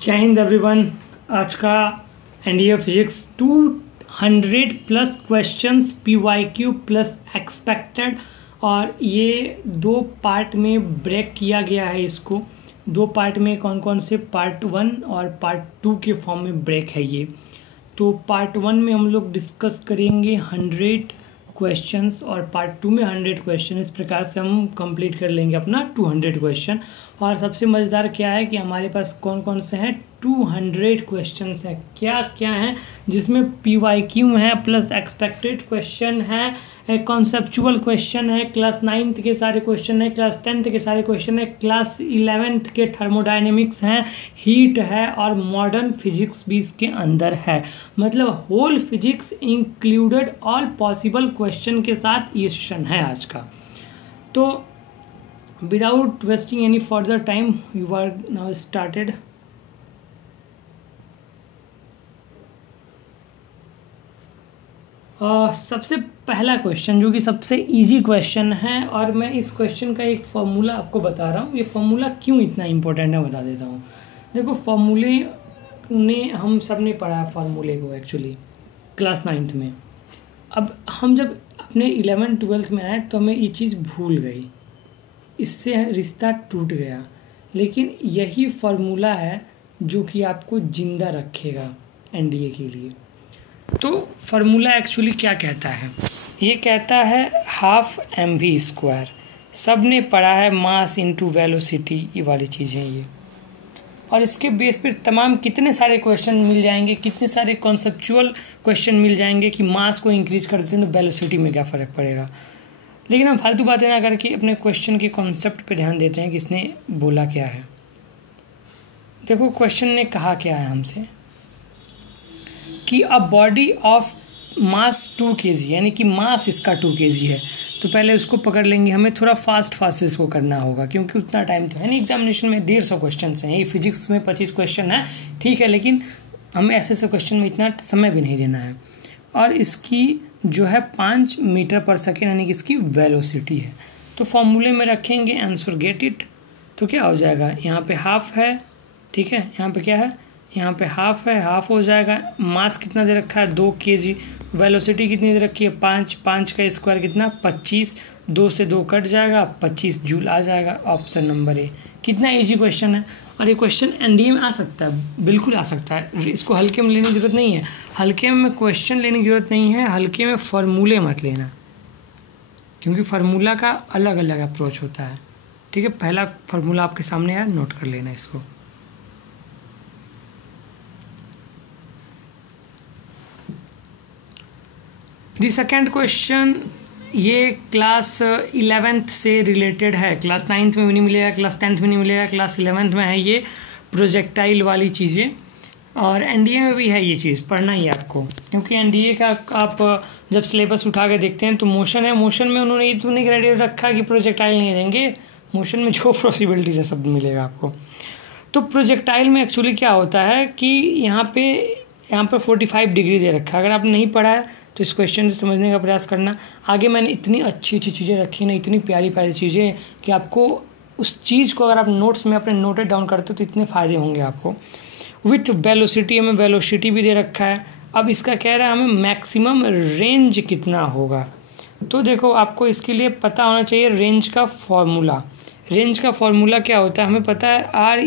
जय हिंद एवरीवन। आज का NDA physics 200 plus questions PYQ plus expected, और ये दो पार्ट में ब्रेक किया गया है। इसको दो पार्ट में कौन कौन से, पार्ट 1 और पार्ट 2 के फॉर्म में ब्रेक है ये। तो पार्ट 1 में हम लोग डिस्कस करेंगे 100 क्वेश्चंस और पार्ट 2 में 100 क्वेश्चन। इस प्रकार से हम कंप्लीट कर लेंगे अपना 200 क्वेश्चन। और सबसे मज़ेदार क्या है कि हमारे पास कौन कौन से हैं, 200 क्वेश्चंस हैं। क्या क्या हैं, जिसमें पीवाईक्यू है प्लस एक्सपेक्टेड क्वेश्चन है, कॉन्सेप्चुअल क्वेश्चन है, क्लास 9th के सारे क्वेश्चन है, क्लास 10th के सारे क्वेश्चन है, क्लास 11th के थर्मोडायनेमिक्स हैं, हीट है और मॉडर्न फिजिक्स भी इसके अंदर है। मतलब whole physics included all possible question के साथ ये सेशन है आज का। तो without wasting any further time you are now started. सबसे पहला क्वेश्चन जो कि सबसे इजी क्वेश्चन है, और मैं इस क्वेश्चन का एक फॉर्मूला आपको बता रहा हूँ। ये फॉर्मूला क्यों इतना इम्पोर्टेंट है बता देता हूँ। देखो, फॉर्मूले ने हम सब ने पढ़ा है फार्मूले को एक्चुअली क्लास 9th में। अब हम जब अपने 11th 12th में आए तो हमें ये चीज़ भूल गई, इससे रिश्ता टूट गया। लेकिन यही फार्मूला है जो कि आपको ज़िंदा रखेगा एनडीए के लिए। तो फार्मूला एक्चुअली क्या कहता है, ये कहता है हाफ mv²। सब ने पढ़ा है मास इनटू वेलोसिटी, ये वाली चीज़ें ये। और इसके बेस पर तमाम कितने सारे क्वेश्चन मिल जाएंगे, कितने सारे कॉन्सेप्चुअल क्वेश्चन मिल जाएंगे कि मास को इंक्रीज कर देते हैं तो वेलोसिटी में क्या फ़र्क पड़ेगा। लेकिन हम फालतू बातें ना करके अपने क्वेश्चन के कॉन्सेप्ट पे ध्यान देते हैं कि इसने बोला क्या है। देखो, क्वेश्चन ने कहा क्या है हमसे कि अ बॉडी ऑफ मास 2 kg, यानी कि मास इसका 2 kg है। तो पहले उसको पकड़ लेंगे, हमें थोड़ा फास्ट इसको करना होगा क्योंकि उतना टाइम तो है नहीं। एग्जामिनेशन में 150 क्वेश्चन हैं, ये फिजिक्स में 25 क्वेश्चन है, ठीक है, लेकिन हमें ऐसे क्वेश्चन में इतना समय भी नहीं देना है। और इसकी जो है 5 मीटर पर सेकेंड, यानी कि इसकी वेलोसिटी है। तो फॉर्मूले में रखेंगे, आंसर गेट इट। तो क्या हो जाएगा, यहाँ पे हाफ है, ठीक है, यहाँ पे क्या है, यहाँ पे हाफ है, हाफ हो जाएगा। मास कितना दे रखा है, 2 kg। वेलोसिटी कितनी दे रखी है, 5 का स्क्वायर कितना, 25। 2 से 2 कट जाएगा, 25 जूल आ जाएगा। ऑप्शन नंबर ए। कितना इजी क्वेश्चन है, और ये क्वेश्चन एनडीए में आ सकता है, बिल्कुल आ सकता है। इसको हल्के में लेने की जरूरत नहीं है, हल्के में क्वेश्चन लेने की जरूरत नहीं है, हल्के में फार्मूले मत लेना, क्योंकि फार्मूला का अलग अलग अप्रोच होता है। ठीक है, पहला फार्मूला आपके सामने है, नोट कर लेना इसको। दी सेकेंड क्वेश्चन ये क्लास 11th से रिलेटेड है। क्लास 9th में भी नहीं मिलेगा, क्लास 10th में नहीं मिलेगा, क्लास 11th में है ये प्रोजेक्टाइल वाली चीज़ें। और एनडीए में भी है ये चीज़, पढ़ना ही आपको, क्योंकि एनडीए का आप जब सिलेबस उठा के देखते हैं तो मोशन है, मोशन में उन्होंने ये तो नहीं क्राइटेरिया रखा कि प्रोजेक्टाइल नहीं देंगे, मोशन में जो पॉसिबिलिटीज है सब मिलेगा आपको। तो प्रोजेक्टाइल में एक्चुअली क्या होता है कि यहाँ पे 45 डिग्री दे रखा है। अगर आपने नहीं पढ़ा है तो इस क्वेश्चन से समझने का प्रयास करना। आगे मैंने इतनी अच्छी चीज़ें रखी ना, इतनी प्यारी चीज़ें कि आपको उस चीज़ को अगर आप नोट्स में अपने नोटेड डाउन करते हो तो इतने फ़ायदे होंगे आपको। विथ वेलोसिटी, हमें वेलोसिटी भी दे रखा है। अब इसका कह रहा है हमें मैक्सिमम रेंज कितना होगा। तो देखो, आपको इसके लिए पता होना चाहिए रेंज का फॉर्मूला। रेंज का फॉर्मूला क्या होता है हमें पता है, R=,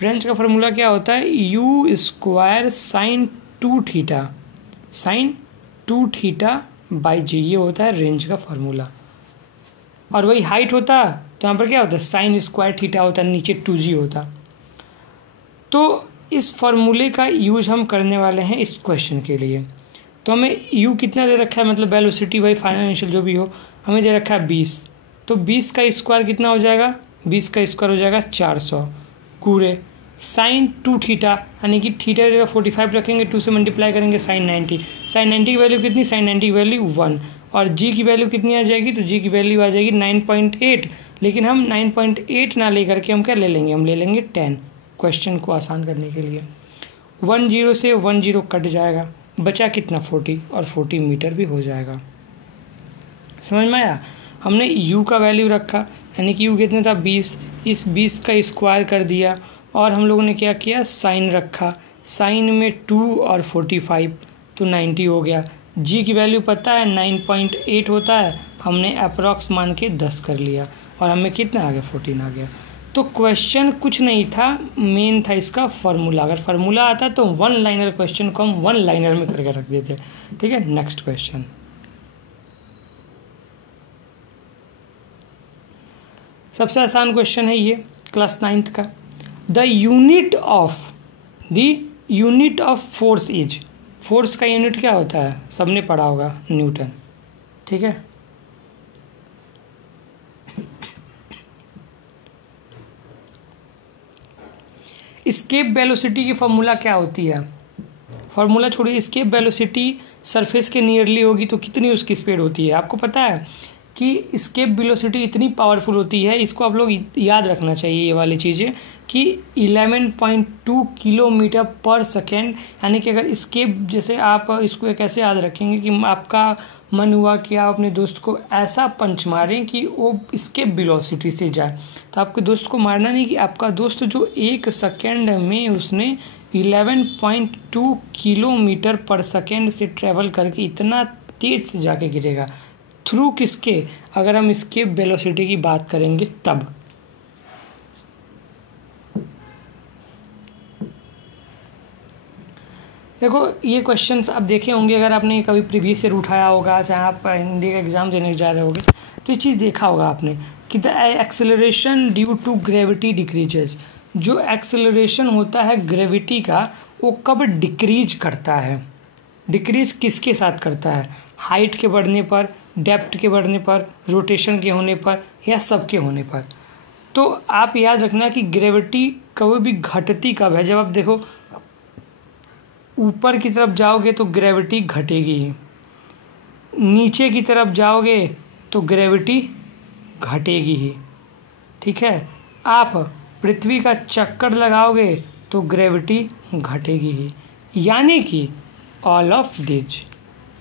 रेंज का फॉर्मूला क्या होता है, U² sin 2θ/g, ये होता है रेंज का फॉर्मूला। और वही हाइट होता तो यहाँ पर क्या होता है, sin² होता, नीचे 2g होता। तो इस फॉर्मूले का यूज हम करने वाले हैं इस क्वेश्चन के लिए। तो हमें u कितना दे रखा है, मतलब वेलोसिटी वही फाइनेंशियल जो भी हो, हमें दे रखा है 20। तो 20 का स्क्वायर कितना हो जाएगा, 20 का स्क्वायर हो जाएगा 400 पूरे। sin 2θ, यानी कि थीटा जगह 45 रखेंगे, 2 से मल्टीप्लाई करेंगे sin 90। sin 90 की वैल्यू कितनी, sin 90 की वैल्यू 1। और g की वैल्यू कितनी आ जाएगी, तो g की वैल्यू आ जाएगी 9.8। लेकिन हम 9.8 ना लेकर के हम क्या ले लेंगे, हम ले लेंगे 10, क्वेश्चन को आसान करने के लिए। 10 से 10 कट जाएगा, बचा कितना, 40, और 40 मीटर भी हो जाएगा। समझ में आया। हमने u का वैल्यू रखा, यानी कि u कितना था, 20। इस 20 का स्क्वायर कर दिया और हम लोगों ने क्या किया, साइन रखा, साइन में 2 और 45 तो 90 हो गया। जी की वैल्यू पता है 9.8 होता है, हमने अप्रॉक्स मान के 10 कर लिया और हमें कितना आ गया, 14 आ गया। तो क्वेश्चन कुछ नहीं था, मेन था इसका फार्मूला। अगर फार्मूला आता तो 1 लाइनर क्वेश्चन को हम 1 लाइनर में करके रख देते। ठीक है, नेक्स्ट क्वेश्चन। सबसे आसान क्वेश्चन है ये, क्लास 9th का। The unit of force is, force का यूनिट क्या होता है, सबने पढ़ा होगा, न्यूटन। ठीक है, एस्केप वेलोसिटी की फॉर्मूला क्या होती है, फार्मूला छोड़िए, एस्केप वेलोसिटी सरफेस के नियरली होगी तो कितनी उसकी स्पीड होती है। आपको पता है कि एस्केप वेलोसिटी इतनी पावरफुल होती है, इसको आप लोग याद रखना चाहिए ये वाली चीज़ें, कि 11.2 किलोमीटर पर सेकेंड। यानी कि अगर एस्केप, जैसे आप इसको कैसे याद रखेंगे कि आपका मन हुआ कि आप अपने दोस्त को ऐसा पंच मारें कि वो एस्केप वेलोसिटी से जाए, तो आपके दोस्त को मारना नहीं, कि आपका दोस्त जो 1 सेकेंड में उसने 11.2 किलोमीटर पर सेकेंड से ट्रैवल करके इतना तेज से जाके गिरेगा, थ्रू किसके, अगर हम एस्केप वेलोसिटी की बात करेंगे तब। देखो ये क्वेश्चंस आप देखे होंगे, अगर आपने कभी प्रीवियस ईयर उठाया होगा, चाहे आप हिंदी का एग्ज़ाम देने जा रहे होगे, तो ये चीज़ देखा होगा आपने कि the acceleration due to gravity decreases. जो एक्सेलरेशन होता है ग्रेविटी का, वो कब डिक्रीज करता है, डिक्रीज किसके साथ करता है, हाइट के बढ़ने पर, डेप्थ के बढ़ने पर, रोटेशन के होने पर, या सबके होने पर। तो आप याद रखना कि ग्रेविटी कभी भी घटती कब है, जब आप देखो ऊपर की तरफ जाओगे तो ग्रेविटी घटेगी, नीचे की तरफ जाओगे तो ग्रेविटी घटेगी ही। ठीक है, आप पृथ्वी का चक्कर लगाओगे तो ग्रेविटी घटेगी ही, यानी कि ऑल ऑफ दिस।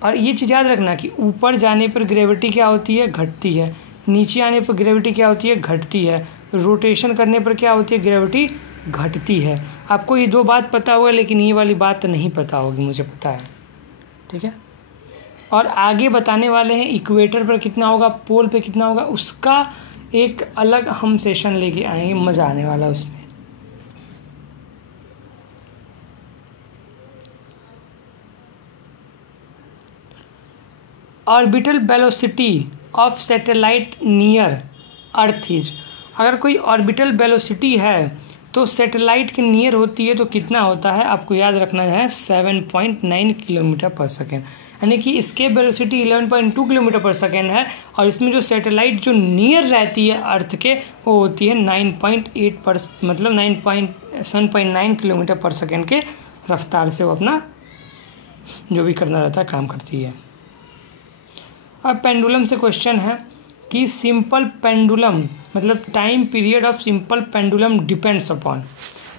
और ये चीज़ याद रखना कि ऊपर जाने पर ग्रेविटी क्या होती है, घटती है, नीचे आने पर ग्रेविटी क्या होती है, घटती है, रोटेशन करने पर क्या होती है, ग्रेविटी घटती है। आपको ये 2 बात पता होगा, लेकिन ये वाली बात नहीं पता होगी, मुझे पता है। ठीक है, और आगे बताने वाले हैं इक्वेटर पर कितना होगा, पोल पे कितना होगा, उसका एक अलग हम सेशन लेके आएंगे, मज़ा आने वाला उसमें। Orbital velocity of satellite near earth is. अगर कोई ऑर्बिटल वेलोसिटी है तो सैटेलाइट के नियर होती है तो कितना होता है, आपको याद रखना है 7.9 किलोमीटर पर सेकेंड। यानी कि एस्केप वेलोसिटी 11.2 किलोमीटर पर सेकेंड है, और इसमें जो सैटेलाइट जो नियर रहती है अर्थ के, वो होती है 9.8 पर, मतलब 7.9 किलोमीटर पर सेकेंड के रफ्तार से वो अपना जो भी करना रहता है काम करती है। अब पेंडुलम से क्वेश्चन है कि सिंपल पेंडुलम, मतलब time period of simple pendulum depends upon.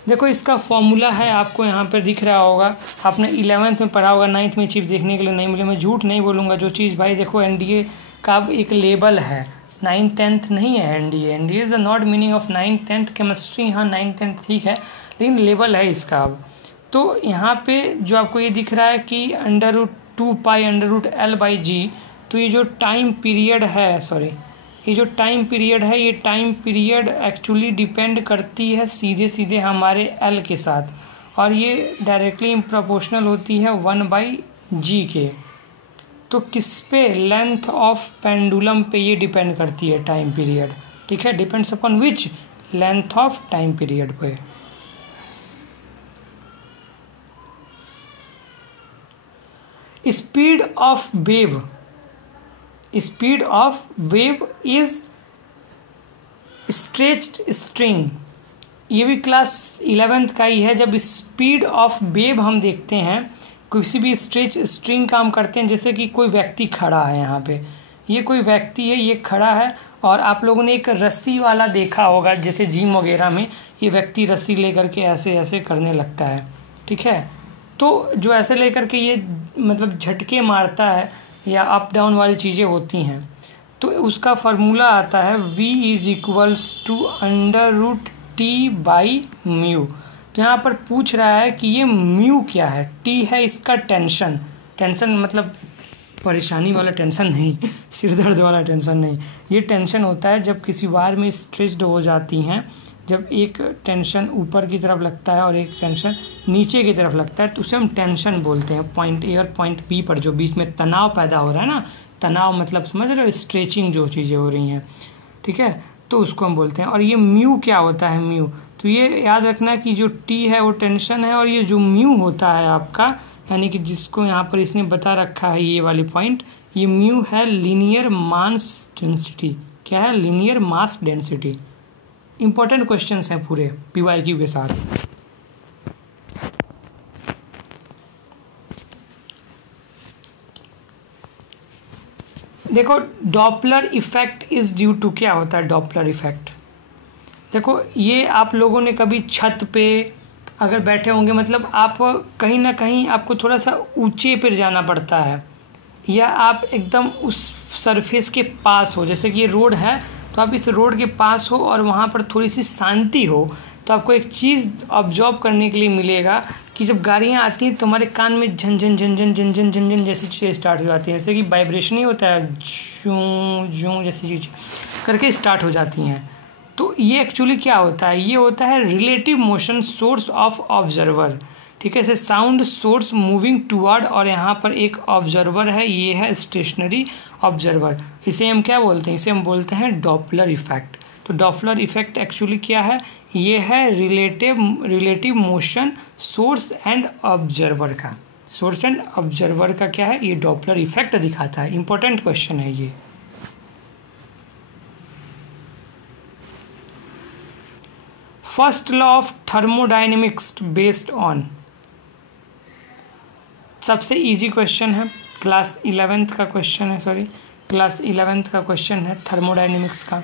देखो इसका फॉर्मूला है, आपको यहाँ पर दिख रहा होगा, आपने 11th में पढ़ा होगा, 9th में चीज़ देखने के लिए नहीं मिले, मैं झूठ नहीं बोलूँगा। जो चीज़ भाई देखो, एनडीए का एक लेबल है, 9th 10th नहीं है NDA. NDA is a not meaning of 9th 10th chemistry, हाँ 9th 10th ठीक है, लेकिन लेबल है इसका। अब तो यहाँ पे जो आपको ये दिख रहा है कि √2π√L/g, तो ये जो टाइम पीरियड है, सॉरी, ये जो टाइम पीरियड है, ये टाइम पीरियड एक्चुअली डिपेंड करती है सीधे सीधे हमारे L के साथ, और ये डायरेक्टली प्रोपोर्शनल होती है 1/g के। तो किस पे, लेंथ ऑफ पेंडुलम पे ये डिपेंड करती है टाइम पीरियड। ठीक है, depends upon which, length of time period पे। Speed of wave is stretched string. ये भी क्लास 11th का ही है। जब स्पीड ऑफ वेव हम देखते हैं, किसी भी स्ट्रेच स्ट्रिंग का हम करते हैं, जैसे कि कोई व्यक्ति खड़ा है, यहाँ पे ये कोई व्यक्ति है, ये खड़ा है, और आप लोगों ने एक रस्सी वाला देखा होगा, जैसे जिम वगैरह में ये व्यक्ति रस्सी लेकर के ऐसे ऐसे करने लगता है। ठीक है, तो जो ऐसे लेकर के ये मतलब झटके मारता है या अप डाउन वाली चीज़ें होती हैं, तो उसका फार्मूला आता है V = टी बाई म्यू। तो यहाँ पर पूछ रहा है कि ये म्यू क्या है। टी है इसका टेंशन, टेंशन मतलब परेशानी वाला टेंशन नहीं, सिर दर्द वाला टेंशन नहीं। ये टेंशन होता है जब किसी वार में स्ट्रेस्ड हो जाती हैं, जब एक टेंशन ऊपर की तरफ लगता है और एक टेंशन नीचे की तरफ लगता है तो उसे हम टेंशन बोलते हैं। पॉइंट ए और पॉइंट बी पर जो बीच में तनाव पैदा हो रहा है ना, तनाव मतलब समझ रहे हो, स्ट्रेचिंग जो चीज़ें हो रही हैं, ठीक है, तो उसको हम बोलते हैं। और ये म्यू क्या होता है, म्यू, तो ये याद रखना कि जो टी है वो टेंशन है और ये जो म्यू होता है आपका, यानी कि जिसको यहाँ पर इसने बता रखा है ये वाली पॉइंट, ये म्यू है लीनियर मास डेंसिटी। क्या है, linear mass density. Important questions हैं पूरे PYQ के साथ। देखो Doppler effect is due to, क्या होता है डॉपलर इफेक्ट। देखो ये आप लोगों ने कभी छत पे अगर बैठे होंगे, मतलब आप कहीं ना कहीं आपको थोड़ा सा ऊंचे पर जाना पड़ता है, या आप एकदम उस सरफेस के पास हो, जैसे कि ये रोड है तो आप इस रोड के पास हो और वहाँ पर थोड़ी सी शांति हो, तो आपको एक चीज़ ऑब्जर्व करने के लिए मिलेगा कि जब गाड़ियाँ आती हैं तो हमारे कान में झन झन झन झन झन झन झन झन जैसी चीज़ें स्टार्ट हो जाती हैं, जैसे कि वाइब्रेशन ही होता है, जूं जूं जैसी चीज़ करके स्टार्ट हो जाती हैं। तो ये एक्चुअली क्या होता है, ये होता है relative motion source of observer, ठीक है, ऐसे साउंड सोर्स मूविंग टुवर्ड, और यहाँ पर एक ऑब्जर्वर है, ये है स्टेशनरी ऑब्जर्वर। इसे हम क्या बोलते हैं, इसे हम बोलते हैं डॉपलर इफेक्ट। तो डॉपलर इफेक्ट एक्चुअली क्या है, ये है relative motion source and observer का, सोर्स एंड ऑब्जर्वर का क्या है, ये डॉपलर इफेक्ट दिखाता है। इंपॉर्टेंट क्वेश्चन है ये। First law of thermodynamics based on, सबसे इजी क्वेश्चन है, क्लास 11th का क्वेश्चन है, सॉरी क्लास 11th का क्वेश्चन है थर्मोडायनेमिक्स का।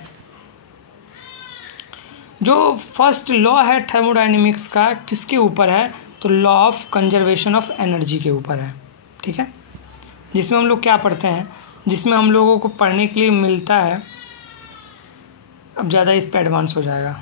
जो फर्स्ट लॉ है थर्मोडायनेमिक्स का किसके ऊपर है, तो law of conservation of energy के ऊपर है, ठीक है, जिसमें हम लोग क्या पढ़ते हैं, जिसमें हम लोगों को पढ़ने के लिए मिलता है, अब ज़्यादा इस पर एडवांस हो जाएगा।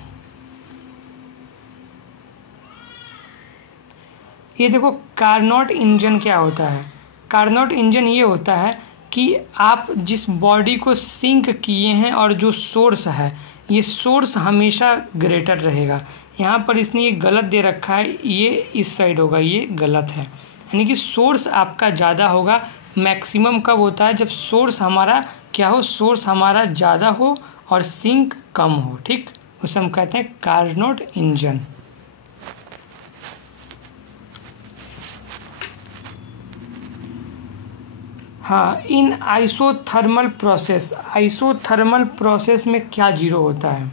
ये देखो कार्नोट इंजन क्या होता है, कार्नोट इंजन ये होता है कि आप जिस बॉडी को सिंक किए हैं और जो सोर्स है, ये सोर्स हमेशा ग्रेटर रहेगा। यहाँ पर इसने ये गलत दे रखा है, ये इस साइड होगा, ये गलत है, यानी कि सोर्स आपका ज़्यादा होगा। मैक्सिमम कब होता है, जब सोर्स हमारा क्या हो, सोर्स हमारा ज़्यादा हो और सिंक कम हो, ठीक, उसे हम कहते हैं कार्नोट इंजन। हाँ, in isothermal process, isothermal process में क्या जीरो होता है,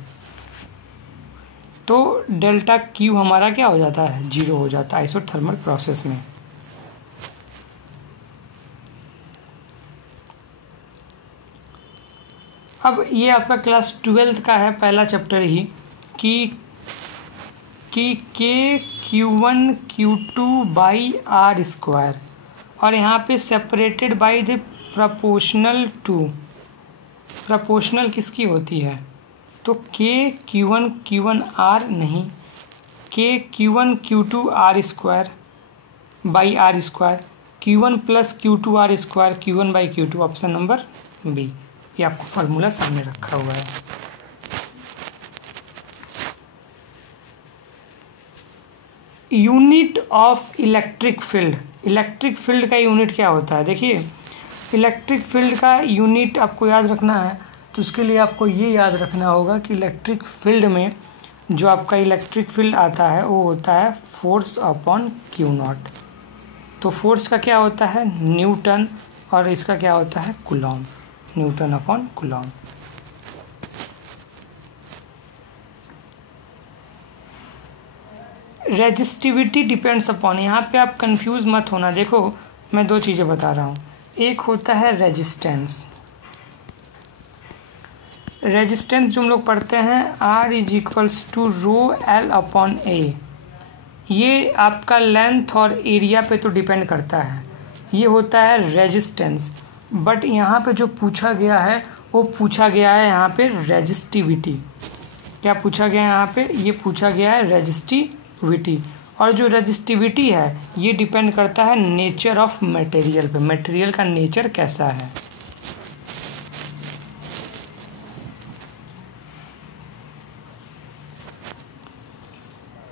तो डेल्टा क्यू हमारा क्या हो जाता है, जीरो हो जाता है आइसोथर्मल प्रोसेस में। अब ये आपका क्लास 12th का है पहला चैप्टर ही, कि के Q1 Q2 by are square, और यहाँ पे separated by the proportional to, proportional किसकी होती है, तो के Q1 आर नहीं, के Q1 Q2 r square by are square, Q1 plus Q2 r square, Q1 by Q2, option number B. ये आपको फार्मूला सामने रखा हुआ है। Unit of electric field, electric field का यूनिट क्या होता है, देखिए इलेक्ट्रिक फील्ड का यूनिट आपको याद रखना है, तो उसके लिए आपको ये याद रखना होगा कि इलेक्ट्रिक फील्ड में जो आपका इलेक्ट्रिक फील्ड आता है वो होता है फोर्स अपॉन क्यू नॉट। तो फोर्स का क्या होता है, न्यूटन, और इसका क्या होता है, Coulomb, Newton upon Coulomb. Resistivity depends upon, यहाँ पे आप कंफ्यूज मत होना। देखो मैं दो चीज़ें बता रहा हूँ, एक होता है रेजिस्टेंस, रेजिस्टेंस जो हम लोग पढ़ते हैं R is to rho L upon A, ये आपका लेंथ और एरिया पे तो डिपेंड करता है, ये होता है रेजिस्टेंस। बट यहाँ पे जो पूछा गया है वो पूछा गया है यहाँ पे रेजिस्टिविटी, क्या पूछा गया है यहाँ पे? ये पूछा गया है रेजिस्टिविटी, और जो रेजिस्टिविटी है ये डिपेंड करता है नेचर ऑफ मटेरियल पे, मटेरियल का नेचर कैसा है।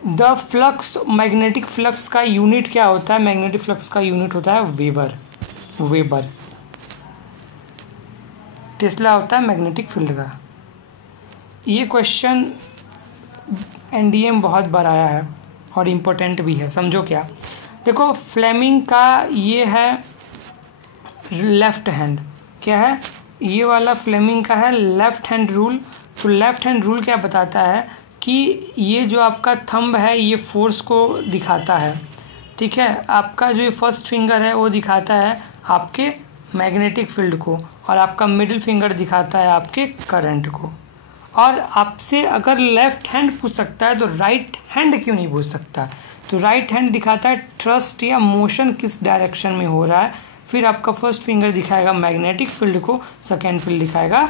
द फ्लक्स, मैग्नेटिक फ्लक्स का यूनिट क्या होता है? मैग्नेटिक फ्लक्स का यूनिट होता है वेबर। टेस्ला होता है मैग्नेटिक फील्ड का। ये क्वेश्चन एनडीए में बहुत बार आया है और इम्पोर्टेंट भी है, समझो क्या। देखो फ्लेमिंग का ये है लेफ्ट हैंड, क्या है ये वाला? फ्लेमिंग का है लेफ्ट हैंड रूल। तो लेफ्ट हैंड रूल क्या बताता है कि ये जो आपका थंब है ये फोर्स को दिखाता है, ठीक है। आपका जो फर्स्ट फिंगर है वो दिखाता है आपके मैग्नेटिक फील्ड को, और आपका मिडिल फिंगर दिखाता है आपके करंट को। और आपसे अगर लेफ्ट हैंड पूछ सकता है तो राइट हैंड क्यों नहीं पूछ सकता? तो राइट हैंड दिखाता है थ्रस्ट या मोशन किस डायरेक्शन में हो रहा है। फिर आपका फर्स्ट फिंगर दिखाएगा मैग्नेटिक फील्ड को, सेकेंड फील्ड दिखाएगा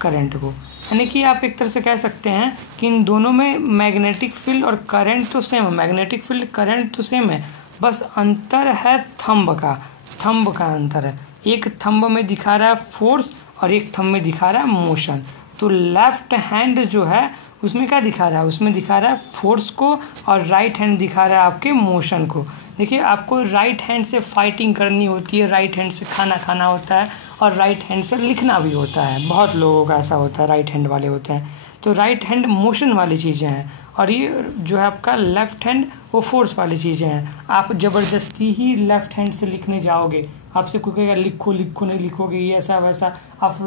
करंट को। यानी कि आप एक तरह से कह सकते हैं कि इन दोनों में मैग्नेटिक फील्ड और करंट तो सेम है, मैग्नेटिक फील्ड करंट तो सेम है, बस अंतर है थंब का अंतर है। एक थंब में दिखा रहा है फोर्स और एक थंब में दिखा रहा है मोशन। तो लेफ्ट हैंड जो है उसमें क्या दिखा रहा है? उसमें दिखा रहा है फोर्स को, और राइट हैंड दिखा रहा है आपके मोशन को। देखिए आपको राइट हैंड से फाइटिंग करनी होती है, राइट हैंड से खाना खाना होता है, और राइट हैंड से लिखना भी होता है। बहुत लोगों का ऐसा होता है, राइट हैंड वाले होते हैं। तो राइट हैंड मोशन वाली चीज़ें हैं, और ये जो है आपका लेफ्ट हैंड वो फोर्स वाली चीज़ें हैं। आप ज़बरदस्ती ही लेफ्ट हैंड से लिखने जाओगे, आपसे कोई कहेगा लिखो नहीं लिखोगे, ये ऐसा वैसा, आप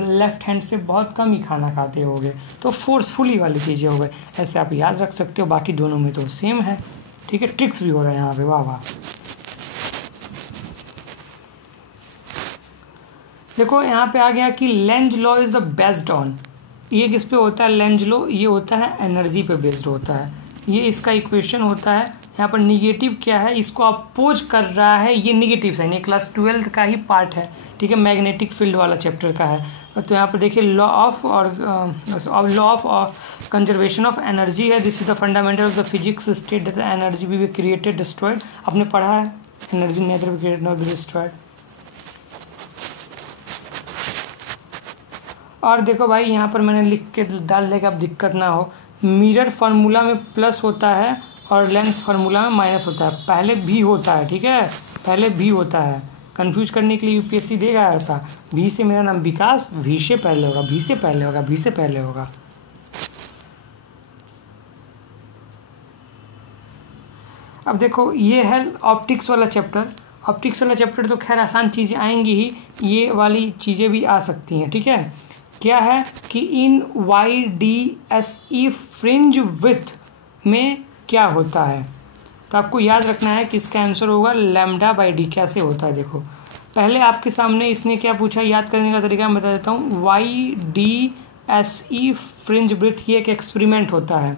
लेफ्ट हैंड से बहुत कम ही खाना खाते होगे। तो फोर्सफुली वाली चीज़ें हो गए, ऐसे आप याद रख सकते हो। बाकी दोनों में तो सेम है, ठीक है। ट्रिक्स भी हो रहे हैं यहाँ पे, वाह वाह। देखो यहाँ पे आ गया कि Lenz law is the based on, ये किस पे होता है? लेंज लॉ ये होता है एनर्जी पे बेस्ड होता है। ये इसका इक्वेशन होता है। यहाँ पर निगेटिव क्या है, इसको अपोज कर रहा है, ये निगेटिव साइन, ये क्लास 12 का ही पार्ट है, ठीक है, मैग्नेटिक फील्ड वाला चैप्टर का है। तो यहाँ पर देखिए law of conservation of energy है। This is the fundamental of the physics state that energy be created destroyed. आपने पढ़ा है energy neither be created not be destroyed. और देखो भाई यहाँ पर मैंने लिख के डाल देगा, अब दिक्कत ना हो। मिरर फार्मूला में प्लस होता है और लेंस फार्मूला में माइनस होता है। पहले भी होता है, ठीक है, पहले भी होता है। कंफ्यूज करने के लिए यूपीएससी देगा ऐसा, भी से मेरा नाम विकास, भी से पहले होगा, भी से पहले होगा, भी से पहले होगा। अब देखो ये है ऑप्टिक्स वाला चैप्टर। ऑप्टिक्स वाला चैप्टर तो खैर आसान चीज़ें आएंगी ही, ये वाली चीज़ें भी आ सकती हैं, ठीक है। क्या है कि इन YDSE फ्रिंज विथ में क्या होता है? तो आपको याद रखना है कि इसका आंसर होगा λ/d। कैसे होता है देखो, पहले आपके सामने इसने क्या पूछा, याद करने का तरीका मैं बता देता हूँ। YDSE फ्रिंज विथ ये एक एक्सपेरिमेंट होता है,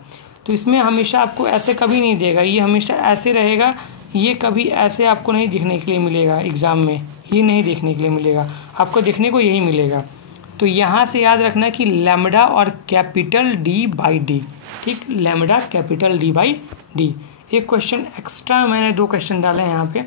तो इसमें हमेशा आपको ऐसे कभी नहीं देगा, ये हमेशा ऐसे रहेगा। ये कभी ऐसे आपको नहीं दिखने के लिए मिलेगा एग्ज़ाम में, ये नहीं देखने के लिए मिलेगा, आपको देखने को यही मिलेगा। तो यहाँ से याद रखना कि लैम्डा और कैपिटल D/D, ठीक, लैम्डा कैपिटल D/D। एक क्वेश्चन एक्स्ट्रा मैंने 2 क्वेश्चन डाले हैं यहाँ पे।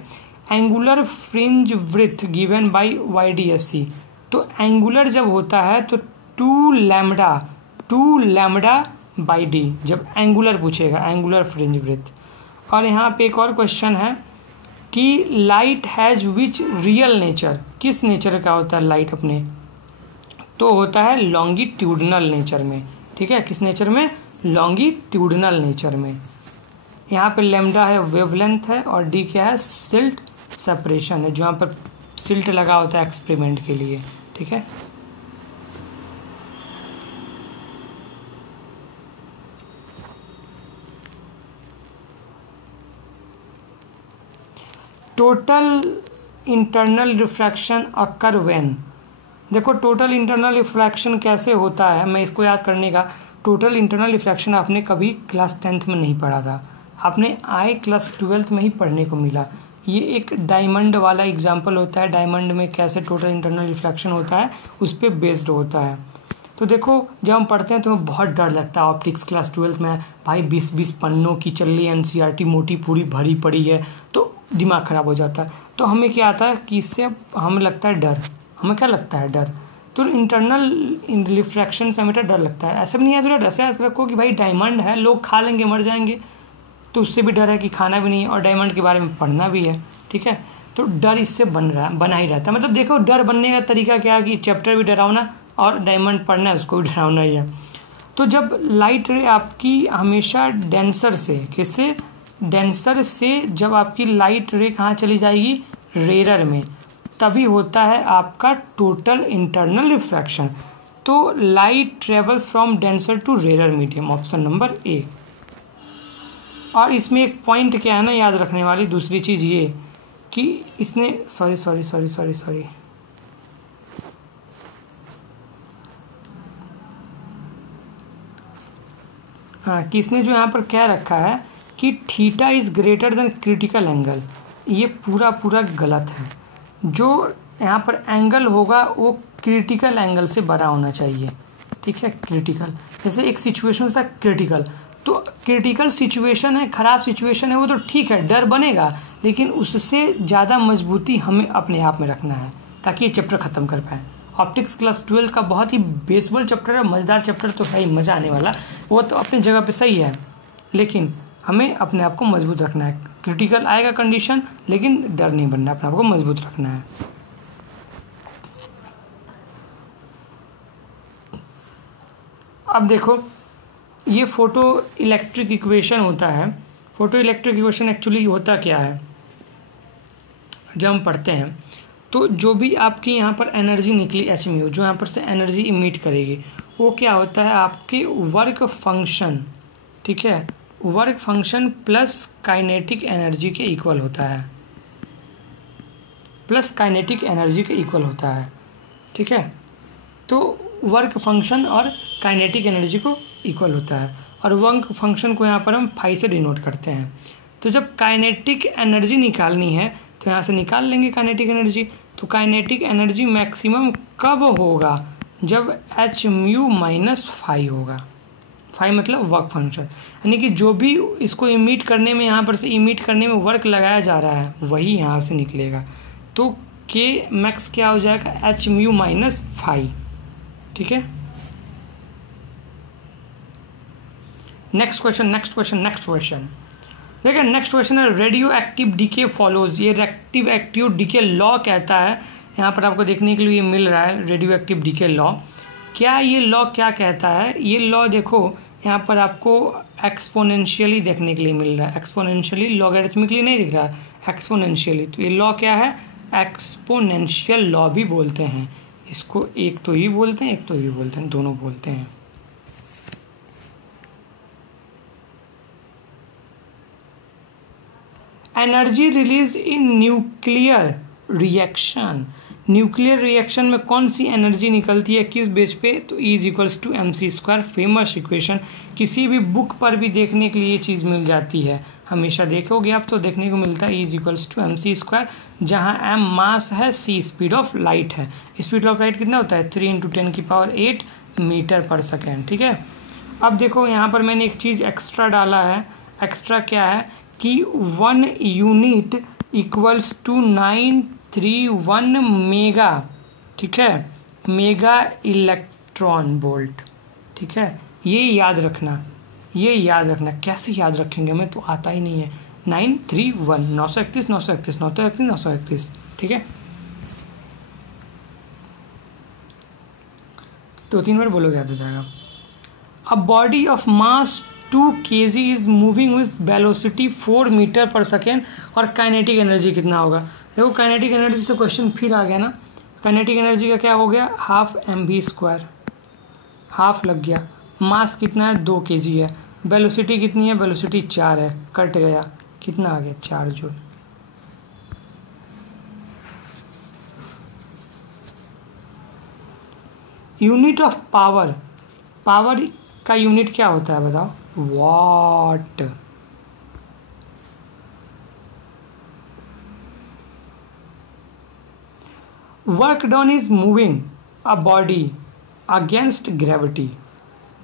Angular fringe width given by YDSE। तो एंगुलर जब होता है तो 2 λ/d जब एंगुलर पूछेगा, एंगुलर फ्रिंज विड्थ। और यहाँ पे एक और क्वेश्चन है कि light has which real nature, किस नेचर का होता है लाइट अपने? तो होता है लॉन्गिट्यूडनल नेचर में, ठीक है। किस नेचर में? लॉन्गिट्यूडनल नेचर में। यहाँ पे लैम्डा है वेवलेंथ है, और डी क्या है? सिल्ट सेपरेशन है, जो यहाँ पर सिल्ट लगा होता है एक्सपेरिमेंट के लिए, ठीक है। Total internal refraction occur when. देखो टोटल इंटरनल रिफ्रैक्शन कैसे होता है, मैं इसको याद करने का। टोटल इंटरनल रिफ्रैक्शन आपने कभी क्लास 10th में नहीं पढ़ा था, आपने क्लास 12th में ही पढ़ने को मिला। ये एक डायमंड वाला एग्जाम्पल होता है, डायमंड में कैसे टोटल इंटरनल रिफ्रैक्शन होता है उस पर बेस्ड होता है। तो देखो जब हम पढ़ते हैं तो हमें बहुत डर लगता है। ऑप्टिक्स क्लास 12th में भाई 20-20 पन्नों की चल रही NCERT मोटी पूरी भरी पड़ी है, तो दिमाग ख़राब हो जाता है। तो हमें क्या आता है कि इससे हमें लगता है डर। हमें क्या लगता है? डर। तो इंटरनल रिफ्रैक्शन से हमें डर लगता है। ऐसा भी नहीं है थोड़ा ऐसे रखो कि भाई डायमंड है, लोग खा लेंगे मर जाएंगे, तो उससे भी डर है कि खाना भी नहीं है और डायमंड के बारे में पढ़ना भी है। ठीक है, तो डर इससे बना ही रहता है। मतलब देखो डर बनने का तरीका क्या है कि चैप्टर भी डरावना और डायमंड पढ़ना है उसको भी डरावना ही है। तो जब लाइट रे आपकी हमेशा डेंसर से, किससे? डेंसर से जब आपकी लाइट रे कहाँ चली जाएगी? रेयर में, तभी होता है आपका टोटल इंटरनल रिफ्रैक्शन। तो light travels from denser to rare medium, option number A. और इसमें एक पॉइंट क्या है ना याद रखने वाली, दूसरी चीज़ ये कि इसने सॉरी हाँ, कि इसने जो यहाँ पर क्या रखा है कि theta is greater than critical angle, ये पूरा गलत है। जो यहाँ पर एंगल होगा वो क्रिटिकल एंगल से बड़ा होना चाहिए। ठीक है, क्रिटिकल, जैसे एक सिचुएशन था क्रिटिकल, तो क्रिटिकल सिचुएशन है, ख़राब सिचुएशन है, वो तो ठीक है डर बनेगा, लेकिन उससे ज़्यादा मजबूती हमें अपने आप में रखना है ताकि ये चैप्टर ख़त्म कर पाएँ। ऑप्टिक्स क्लास 12 का बहुत ही बेसबल चैप्टर है, मज़ेदार चैप्टर तो है ही, मज़ा आने वाला, वो तो अपनी जगह पे सही है, लेकिन हमें अपने आप को मजबूत रखना है। क्रिटिकल आएगा कंडीशन, लेकिन डर नहीं बनना, अपने आप को मजबूत रखना है। अब देखो ये फोटो इलेक्ट्रिक इक्वेशन होता है। फोटो इलेक्ट्रिक इक्वेशन एक्चुअली होता क्या है, जब हम पढ़ते हैं तो जो भी आपकी यहाँ पर एनर्जी निकली hmu, जो यहाँ पर से एनर्जी इमिट करेगी, वो क्या होता है आपके वर्क फंक्शन। ठीक है, work function plus kinetic energy के इक्वल होता है, प्लस काइनेटिक एनर्जी के इक्वल होता है। ठीक है, तो वर्क फंक्शन और काइनेटिक एनर्जी को इक्वल होता है, और वर्क फंक्शन को यहाँ पर हम फाई से डिनोट करते हैं। तो जब काइनेटिक एनर्जी निकालनी है तो यहाँ से निकाल लेंगे काइनेटिक एनर्जी। तो काइनेटिक एनर्जी मैक्सिमम कब होगा? जब hmu माइनस फाई होगा। फाई मतलब वर्क फंक्शन, यानी कि जो भी इसको इमिट करने में, यहाँ पर से इमिट करने में वर्क लगाया जा रहा है वही यहाँ से निकलेगा। तो k मैक्स क्या हो जाएगा? hmu minus phi. ठीक है, नेक्स्ट क्वेश्चन देखिए, नेक्स्ट क्वेश्चन है रेडियो एक्टिव डीके फॉलोज। ये रेडियो एक्टिव डीके लॉ कहता है, यहाँ पर आपको देखने के लिए मिल रहा है रेडियो एक्टिव डीके लॉ। क्या ये लॉ क्या कहता है? ये लॉ देखो यहाँ पर आपको एक्सपोनेंशियली देखने के लिए मिल रहा है, एक्सपोनेंशियली, लॉगरिथमिकली नहीं दिख रहा है, एक्सपोनेंशियली। तो ये लॉ क्या है? एक्सपोनेंशियल लॉ भी बोलते हैं इसको, एक तो ही बोलते हैं, एक तो ही बोलते हैं, दोनों बोलते हैं। Energy release in nuclear reaction, nuclear reaction में कौन सी एनर्जी निकलती है, किस बेस पे? तो E = mc², फेमस इक्वेशन, किसी भी बुक पर भी देखने के लिए ये चीज़ मिल जाती है, हमेशा देखोगे आप तो देखने को मिलता है E = mc², जहाँ m मास है, c स्पीड ऑफ लाइट है। स्पीड ऑफ लाइट कितना होता है? 3 × 10⁸ मीटर पर सेकेंड। ठीक है, अब देखो यहाँ पर मैंने एक चीज़ एक्स्ट्रा डाला है। एक्स्ट्रा क्या है कि 1 यूनिट इक्वल्स टू 931 मेगा। ठीक है, मेगा इलेक्ट्रॉन वोल्ट। ठीक है, ये याद रखना, ये याद रखना। कैसे याद रखेंगे, हमें तो आता ही नहीं है। 931 931 931 931 931। ठीक है, 2-3 बार बोलोगे याद हो जाएगा। A body of mass 2 kg is moving with velocity 4 metre per second, और काइनेटिक एनर्जी कितना होगा? देखो काइनेटिक एनर्जी से क्वेश्चन फिर आ गया ना। काइनेटिक एनर्जी का क्या हो गया? ½ mv², हाफ लग गया। मास कितना है? 2 kg है। वेलोसिटी कितनी है? वेलोसिटी 4 है, कट गया, कितना आ गया? 4 joule. Unit of power, power का यूनिट क्या होता है बताओ? Watt. Work done is moving a body against gravity,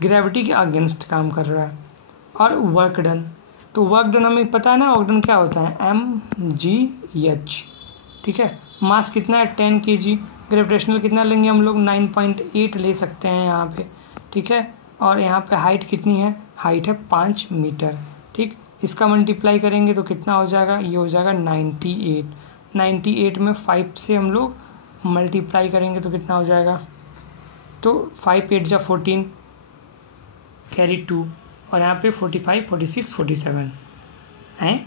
gravity के अगेंस्ट काम कर रहा है। और वर्क डन, तो वर्क डन हमें पता है ना, वर्क डन क्या होता है, mgh, ठीक है। मास कितना है 10 kg, ग्रेविटेशनल कितना लेंगे हम लोग 9.8 ले सकते हैं यहाँ पे, ठीक है। और यहाँ पे हाइट कितनी है, हाइट है 5 मीटर, ठीक। इसका मल्टीप्लाई करेंगे तो कितना हो जाएगा, ये हो जाएगा 98। 98 में 5 से हम लोग मल्टीप्लाई करेंगे तो कितना हो जाएगा, तो 5 8 जा 14, कैरी 2, और यहाँ पे 45 46 47 हैं,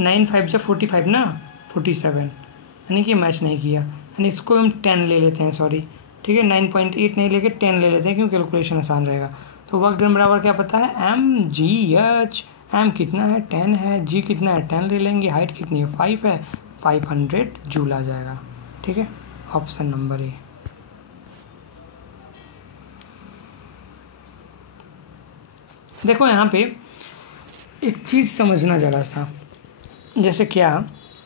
9 5 जा 45 ना, 47, यानी कि मैच नहीं किया, यानी इसको हम 10 ले लेते हैं, सॉरी, ठीक है। 9.8 नहीं लेके 10 ले लेते हैं क्योंकि कैलकुलेशन आसान रहेगा। तो वर्क डन बराबर क्या पता है, mgh, m कितना है 10 है, g कितना है 10 ले लेंगे, हाइट कितनी है 5 है, 500 जूल आ जाएगा, ठीक है। ऑप्शन नंबर ए। देखो यहाँ पे एक चीज़ समझना ज़रा सा, जैसे क्या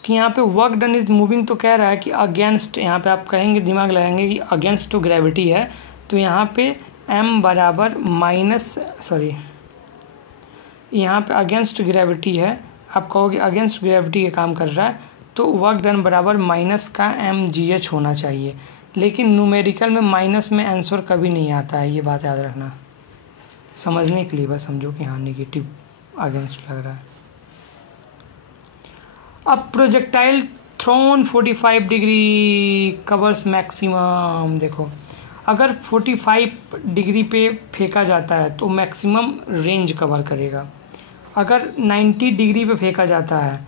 कि यहाँ पे वर्क डन इज मूविंग, तो कह रहा है कि अगेंस्ट, यहाँ पे आप कहेंगे दिमाग लगाएंगे कि अगेंस्ट टू ग्रेविटी है, तो यहाँ पे m बराबर माइनस, सॉरी, यहाँ पे अगेंस्ट ग्रेविटी है, आप कहोगे अगेंस्ट ग्रेविटी के काम कर रहा है, तो वर्क डन बराबर माइनस का mgh होना चाहिए। लेकिन न्यूमेरिकल में माइनस में आंसर कभी नहीं आता है, ये बात याद रखना, समझने के लिए बस समझो कि हाँ नेगेटिव अगेंस्ट लग रहा है। अब projectile thrown 45 degree covers maximum, देखो अगर 45 डिग्री पे फेंका जाता है तो मैक्सिमम रेंज कवर करेगा। अगर 90 डिग्री पे फेंका जाता है,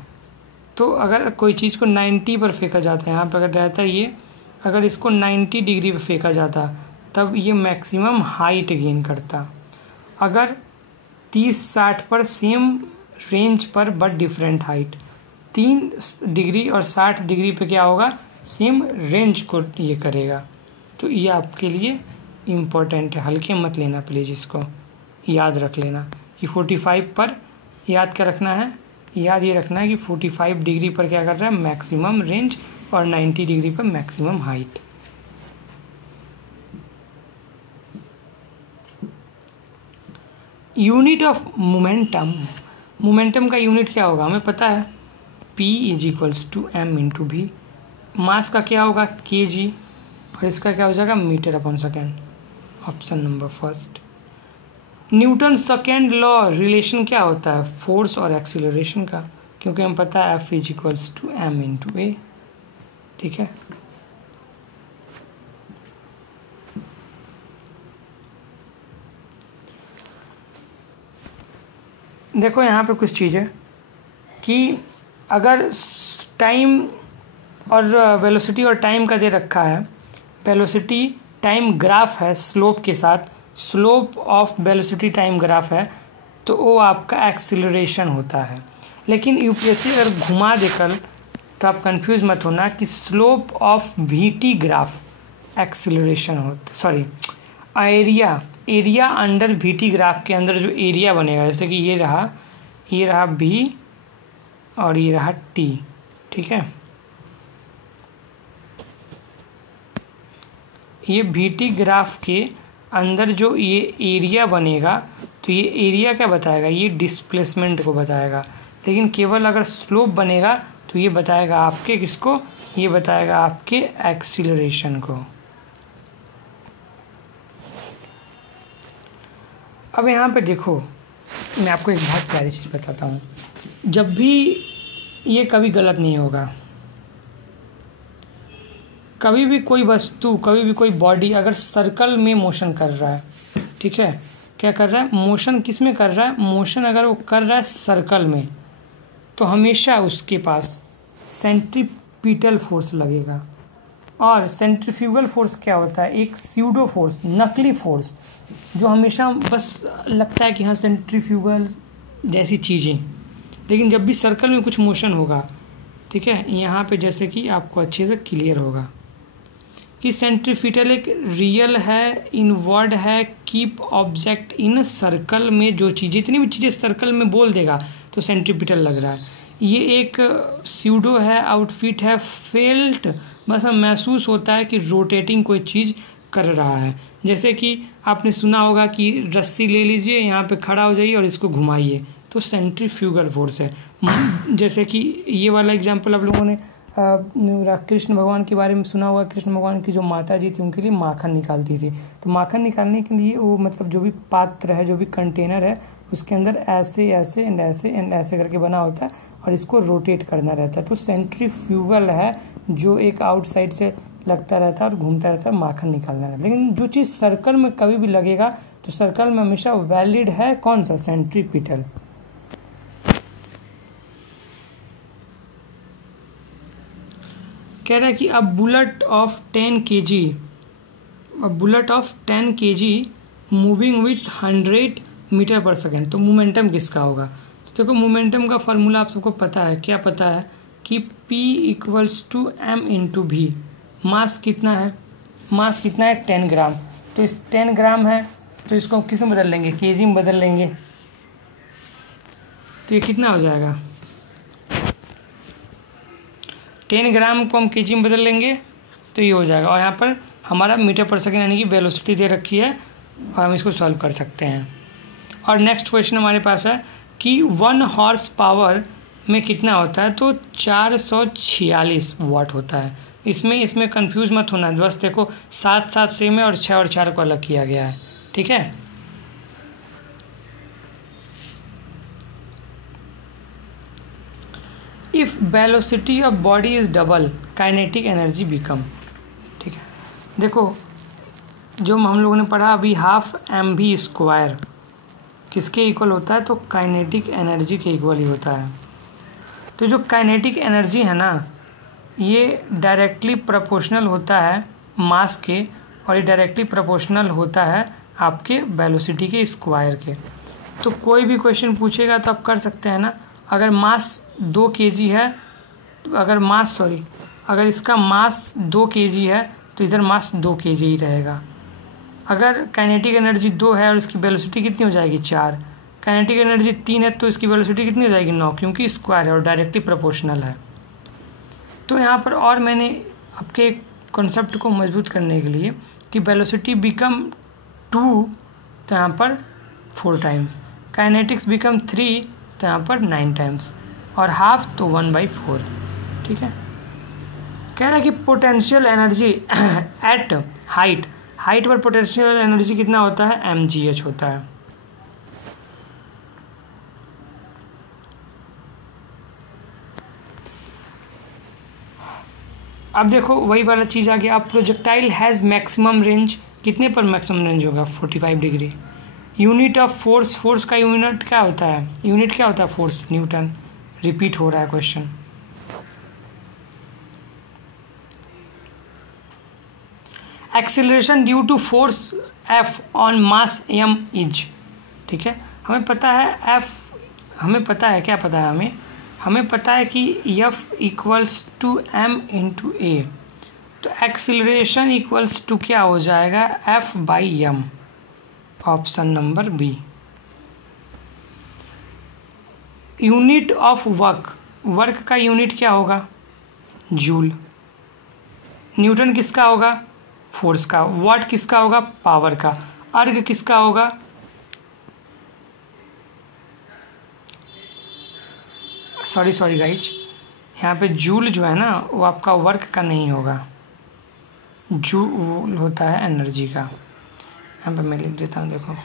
तो अगर कोई चीज़ को 90 पर फेंका जाता है, यहाँ पर अगर रहता है ये, अगर इसको 90 डिग्री पे फेंका जाता तब ये मैक्सिमम हाइट गेन करता। अगर 30-60 पर सेम रेंज पर बट डिफरेंट हाइट, 3 डिग्री और 60 डिग्री पे क्या होगा, सेम रेंज को ये करेगा। तो ये आपके लिए इम्पोर्टेंट है, हल्के मत लेना प्लीज़, इसको याद रख लेना कि 45 पर याद क्या रखना है, याद ये रखना है कि 45 डिग्री पर क्या कर रहा है, मैक्सिमम रेंज, और 90 डिग्री पर maximum height. Unit of momentum, momentum का यूनिट क्या होगा हमें पता है, P = m/v। मास का क्या होगा kg, और इसका क्या हो जाएगा metre per second. Option number first. Newton second law relation क्या होता है, फोर्स और एक्सीलरेशन का, क्योंकि हम पता है F = m/a, ठीक है। देखो यहाँ पे कुछ चीज़ है कि अगर टाइम और वेलोसिटी और टाइम का दे रखा है, वेलोसिटी टाइम ग्राफ है स्लोप के साथ, slope of velocity time graph है, तो वो आपका एक्सीलरेशन होता है। लेकिन यूपीएससी अगर घुमा देकर, तो आप कंफ्यूज मत होना कि slope of VT graph acceleration होता, sorry, area under VT graph के अंदर जो एरिया बनेगा, जैसे कि ये रहा v और ये रहा t, ठीक है। ये वीटी ग्राफ के अंदर जो ये एरिया बनेगा, तो ये एरिया क्या बताएगा, ये डिस्प्लेसमेंट को बताएगा। लेकिन केवल अगर स्लोप बनेगा तो ये बताएगा आपके किसको, ये बताएगा आपके एक्सीलरेशन को। अब यहाँ पे देखो, मैं आपको एक बहुत प्यारी चीज़ बताता हूँ, जब भी ये कभी गलत नहीं होगा, कभी भी कोई वस्तु, कभी भी कोई बॉडी अगर सर्कल में मोशन कर रहा है, ठीक है, क्या कर रहा है, मोशन किस में कर रहा है, मोशन अगर वो कर रहा है सर्कल में, तो हमेशा उसके पास सेंट्रीपिटल फोर्स लगेगा। और सेंट्रीफ्यूगल फोर्स क्या होता है, एक स्यूडो फोर्स, नकली फोर्स, जो हमेशा बस लगता है कि हाँ सेंट्रीफ्यूगल जैसी चीज़ें, लेकिन जब भी सर्कल में कुछ मोशन होगा, ठीक है, यहाँ पे जैसे कि आपको अच्छे से क्लियर होगा कि सेंट्रीपिटल एक रियल है, इनवर्ड है, कीप ऑब्जेक्ट इन सर्कल में, जो चीज़, जितनी भी चीज़ें सर्कल में बोल देगा तो सेंट्रीपिटल लग रहा है। ये एक स्यूडो है, आउटफिट है, फेल्ट, बस हम महसूस होता है कि रोटेटिंग कोई चीज़ कर रहा है। जैसे कि आपने सुना होगा कि रस्सी ले लीजिए, यहाँ पे खड़ा हो जाइए और इसको घुमाइए, तो सेंट्रीफ्यूगल फोर्स है। जैसे कि ये वाला एग्जांपल आप लोगों ने कृष्ण भगवान के बारे में सुना होगा। कृष्ण भगवान की जो माता जी थी उनके लिए माखन निकालती थी, तो माखन निकालने के लिए वो मतलब जो भी पात्र है, जो भी कंटेनर है, उसके अंदर ऐसे ऐसे एंड ऐसे एंड ऐसे करके बना होता है और इसको रोटेट करना रहता है। तो सेंट्रीफ्यूगल है जो एक आउटसाइड से लगता रहता है और घूमता रहता है, माखन निकालना रहता है। लेकिन जो चीज़ सर्कल में कभी भी लगेगा तो सर्कल में हमेशा वैलिड है कौन सा? सेंट्रीपिटल। कह रहा है कि a bullet of 10 kg moving with 100 metre per second, तो मोमेंटम किसका होगा? तो देखो मोमेंटम का फॉर्मूला आप सबको पता है। क्या पता है? कि P = m/v। मास कितना है? 10 ग्राम। तो इस 10 ग्राम है तो इसको किस में बदल लेंगे? केजी में बदल लेंगे। तो ये कितना हो जाएगा? 10 ग्राम को हम केजी में बदल लेंगे तो ये हो जाएगा। और यहाँ पर हमारा मीटर पर सेकेंड यानी कि वेलोसिटी दे रखी है और हम इसको सॉल्व कर सकते हैं। और नेक्स्ट क्वेश्चन हमारे पास है कि 1 हॉर्स पावर में कितना होता है? तो 446 वाट होता है। इसमें कंफ्यूज मत होना, बस देखो 7 सेम है और 6 और 4 को अलग किया गया है। ठीक है। If velocity of body is double kinetic energy become. ठीक है, देखो जो हम लोगों ने पढ़ा अभी, ½ mv² किसके इक्वल होता है? तो काइनेटिक एनर्जी के इक्वल ही होता है। तो जो काइनेटिक एनर्जी है ना, ये डायरेक्टली प्रोपोर्शनल होता है मास के, और ये डायरेक्टली प्रोपोर्शनल होता है आपके वेलोसिटी के स्क्वायर के। तो कोई भी क्वेश्चन पूछेगा तो आप कर सकते हैं ना। अगर मास 2 kg है, अगर इसका मास 2 kg है तो इधर मास 2 kg ही रहेगा। अगर काइनेटिक एनर्जी 2 है और इसकी वेलोसिटी कितनी हो जाएगी? 4। काइनेटिक एनर्जी 3 है तो इसकी वेलोसिटी कितनी हो जाएगी? 9, क्योंकि स्क्वायर है और डायरेक्टली प्रोपोर्शनल है। तो यहाँ पर और मैंने आपके कॉन्सेप्ट को मजबूत करने के लिए कि वेलोसिटी बिकम 2 तो यहाँ पर 4 टाइम्स, काइनेटिक्स बिकम 3 तो यहाँ पर 9 टाइम्स, और ½ तो 1/4। ठीक है। कह रहा है कि पोटेंशियल एनर्जी एट हाइट पर पोटेंशियल एनर्जी कितना होता है? mgh होता है। अब देखो वही वाला चीज़ आ गया। अब प्रोजेक्टाइल हैज़ मैक्सिमम रेंज, कितने पर मैक्सिमम रेंज होगा? 45 डिग्री। यूनिट ऑफ फोर्स का यूनिट क्या होता है? Force, newton. रिपीट हो रहा है question. Acceleration due to force F on mass m is. ठीक है, हमें पता है हमें पता है हमें पता है कि F = m × a। तो एक्सेलरेशन इक्वल्स टू क्या हो जाएगा? F/m। Option number B. Unit of work का यूनिट क्या होगा? जूल। न्यूटन किसका होगा? फोर्स का। वाट किसका होगा? पावर का। अर्ग किसका होगा? सॉरी गाइज, यहाँ पे जूल जो है ना वो आपका वर्क का नहीं होगा, जूल होता है एनर्जी का। यहाँ पे मैं लिख देता हूँ, देखो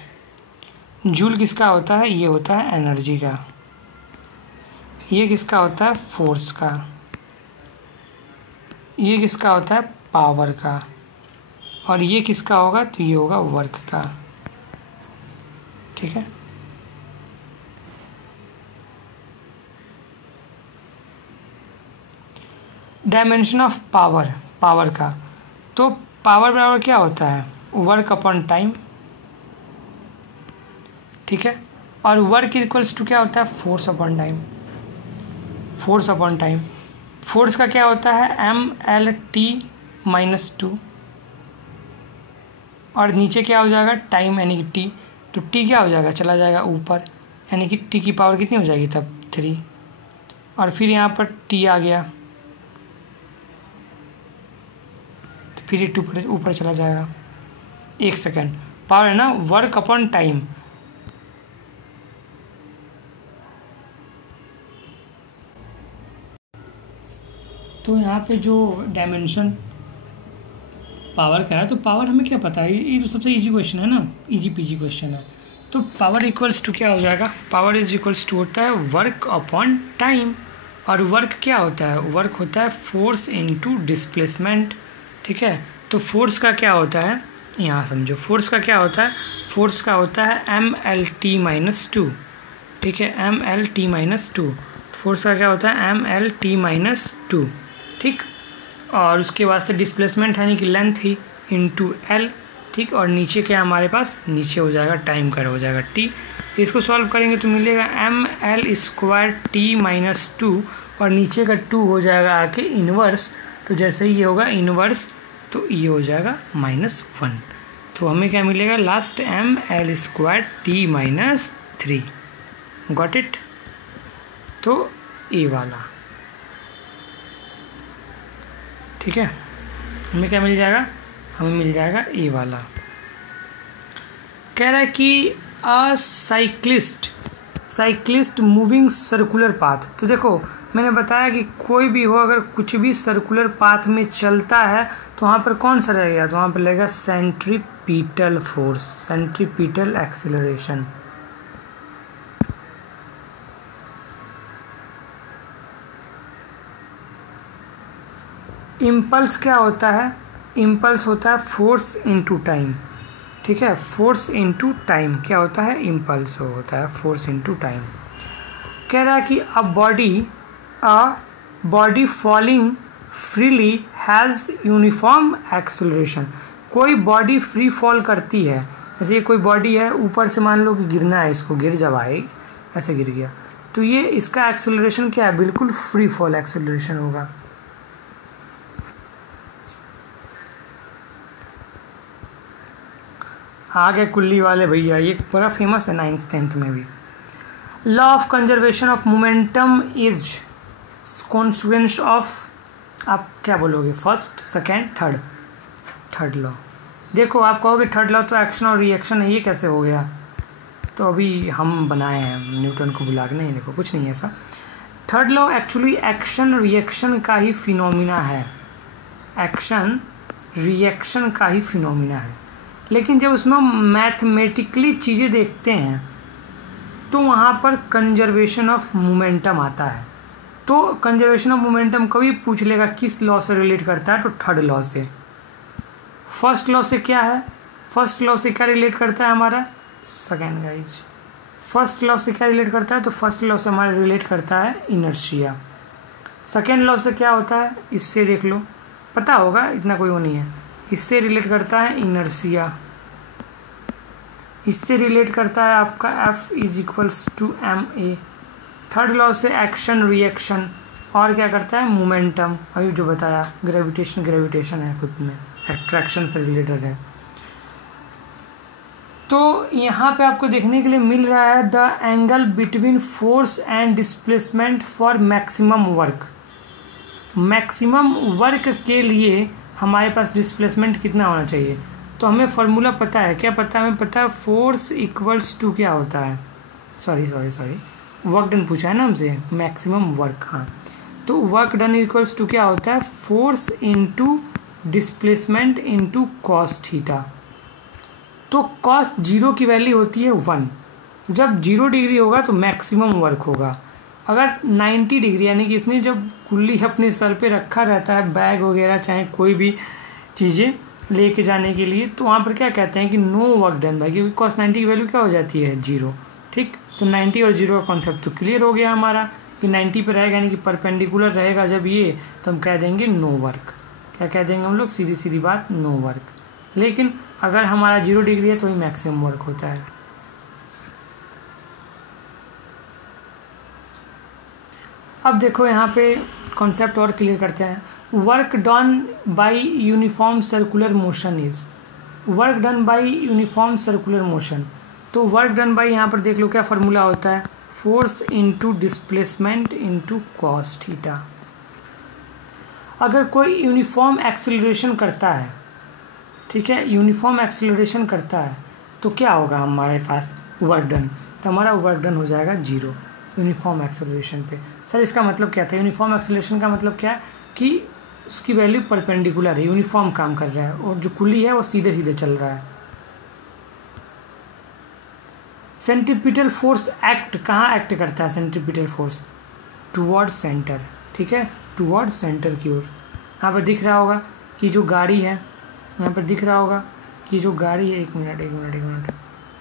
जूल किसका होता है? ये होता है एनर्जी का। ये किसका होता है? फोर्स का। ये किसका होता है? पावर का। और ये किसका होगा? तो ये होगा वर्क का। ठीक है। डायमेंशन ऑफ पावर का, तो पावर बराबर क्या होता है? Work upon time. ठीक है। और वर्क इक्वल्स टू क्या होता है? Force upon time. फोर्स का क्या होता है? mLT-2। और नीचे क्या हो जाएगा? टाइम यानी कि टी। तो टी क्या हो जाएगा? चला जाएगा ऊपर, यानी कि टी की पावर कितनी हो जाएगी तब? 3। और फिर यहाँ पर टी आ गया तो फिर ये 2 ऊपर चला जाएगा। एक सेकेंड, पावर है ना वर्क अपॉन टाइम, तो यहाँ पे जो डायमेंशन पावर का है, तो पावर हमें क्या पता है, ये तो सबसे इजी क्वेश्चन है ना, इजी पीजी क्वेश्चन है। तो पावर इक्वल्स टू क्या हो जाएगा, पावर इज इक्वल्स टू होता है वर्क अपॉन टाइम, और वर्क क्या होता है, वर्क होता है फोर्स इनटू डिस्प्लेसमेंट, ठीक है। तो फोर्स का क्या होता है, यहाँ समझो, फोर्स का क्या होता है, फोर्स का होता है MLT-2, ठीक है, MLT-2, फोर्स का क्या होता है MLT-2, ठीक। और उसके बाद से डिस्प्लेसमेंट है, यानी कि लेंथ ही इंटू L, ठीक। और नीचे क्या हमारे पास, नीचे हो जाएगा टाइम का हो जाएगा T। इसको सॉल्व करेंगे तो मिलेगा ML²T-2, और नीचे का 2 हो जाएगा आके इन्वर्स, तो जैसे ही ये होगा इन्वर्स तो ये हो जाएगा -1, तो हमें क्या मिलेगा लास्ट ML²T-3, गॉट इट। तो ये वाला, ठीक है, हमें क्या मिल जाएगा, हमें मिल जाएगा ये वाला। कह रहा है कि अ साइक्लिस्ट मूविंग सर्कुलर पाथ, तो देखो मैंने बताया कि कोई भी हो अगर कुछ भी सर्कुलर पाथ में चलता है तो वहाँ पर कौन सा रहेगा, तो वहाँ पर लगेगा centripetal force, centripetal acceleration. Impulse क्या होता है, इम्पल्स होता है फोर्स इनटू टाइम, ठीक है, फोर्स इनटू टाइम क्या होता है, इम्पल्स होता है फोर्स इनटू टाइम। कह रहा है कि a body falling freely has uniform acceleration, कोई बॉडी फ्री फॉल करती है, जैसे कोई बॉडी है ऊपर से मान लो कि गिरना है, इसको गिर जब आए ऐसे गिर गया, तो ये इसका एक्सेलरेशन क्या है, बिल्कुल फ्री फॉल एक्सेलरेशन होगा। आगे कुल्ली वाले भैया, ये बड़ा फेमस है 9th 10th में भी। Law of conservation of momentum is consequence of, आप क्या बोलोगे, फर्स्ट सेकेंड थर्ड लॉ। देखो आप कहोगे थर्ड लॉ तो एक्शन और रिएक्शन है, ये कैसे हो गया, तो अभी हम बनाए हैं न्यूटन को बुला के, नहीं देखो कुछ नहीं है ऐसा। Third law actually action reaction का ही फिनोमिना है, एक्शन रिएक्शन का ही फिनोमिना है, लेकिन जब उसमें मैथमेटिकली चीज़ें देखते हैं तो वहाँ पर कंजर्वेशन ऑफ मोमेंटम आता है। तो कंजर्वेशन ऑफ मोमेंटम कभी पूछ लेगा किस लॉ से रिलेट करता है, तो थर्ड लॉ से। फर्स्ट लॉ से क्या है, फर्स्ट लॉ से क्या रिलेट करता है हमारा, सेकेंड गाइज, फर्स्ट लॉ से क्या रिलेट करता है, तो फर्स्ट लॉ से हमारा रिलेट करता है इनर्शिया। सेकेंड लॉ से क्या होता है, इससे देख लो, पता होगा, इतना कोई वो नहीं है, इससे रिलेट करता है इनर्शिया, इससे रिलेट करता है आपका F = ma। थर्ड लॉ से एक्शन रिएक्शन, और क्या करता है मोमेंटम, अभी जो बताया ग्रेविटेशन है खुद में, एट्रैक्शन से रिलेटेड है। तो यहाँ पे आपको देखने के लिए मिल रहा है the angle between force and displacement for maximum work, maximum work के लिए हमारे पास डिस्प्लेसमेंट कितना होना चाहिए, तो हमें फार्मूला पता है, क्या पता है, हमें पता है फोर्स इक्वल्स टू क्या होता है, सॉरी वर्क डन पूछा है ना हमसे, मैक्सिमम वर्क, हाँ, तो वर्क डन इक्वल्स टू क्या होता है, force into displacement into cos theta. तो कॉस 0 की वैल्यू होती है 1, जब 0 डिग्री होगा तो मैक्सिमम वर्क होगा। अगर 90 डिग्री, यानी कि इसने जब कुल्ली अपने सर पे रखा रहता है, बैग वगैरह चाहे कोई भी चीज़ें लेके जाने के लिए, तो वहाँ पर क्या कहते हैं कि नो वर्क डन बाय, क्योंकि cos 90 की वैल्यू क्या हो जाती है 0, ठीक। तो 90 और 0 का कॉन्सेप्ट तो क्लियर हो गया हमारा कि 90 पे रहेगा, यानी कि परपेंडिकुलर रहेगा जब ये, तो हम कह देंगे नो वर्क, क्या कह देंगे हम लोग, सीधी सीधी बात, नो वर्क। लेकिन अगर हमारा 0 डिग्री है तो ही मैक्सिमम वर्क होता है। अब देखो यहाँ पे कॉन्सेप्ट और क्लियर करते हैं, work done by uniform circular motion is, work done by uniform circular motion, तो वर्क डन बाय यहाँ पर देख लो क्या फार्मूला होता है, force into displacement into cos theta. अगर कोई यूनिफॉर्म एक्सेलरेशन करता है ठीक है, यूनिफॉर्म एक्सेलरेशन करता है तो क्या होगा हमारे पास वर्क डन, तो हमारा वर्क डन हो जाएगा 0 यूनिफॉर्म एक्सेलरेशन पे। सर इसका मतलब क्या था? यूनिफॉर्म एक्सेलरेशन का मतलब क्या है कि उसकी वैल्यू परपेंडिकुलर है, यूनिफॉर्म काम कर रहा है, और जो कुली है वो सीधे सीधे चल रहा है। सेंट्रीपिटल फोर्स एक्ट कहाँ एक्ट करता है? सेंट्रीपिटल फोर्स टुवर्ड सेंटर, ठीक है, टुवर्ड सेंटर की ओर। यहाँ पर दिख रहा होगा कि जो गाड़ी है, यहाँ पर दिख रहा होगा कि जो गाड़ी है, एक मिनट,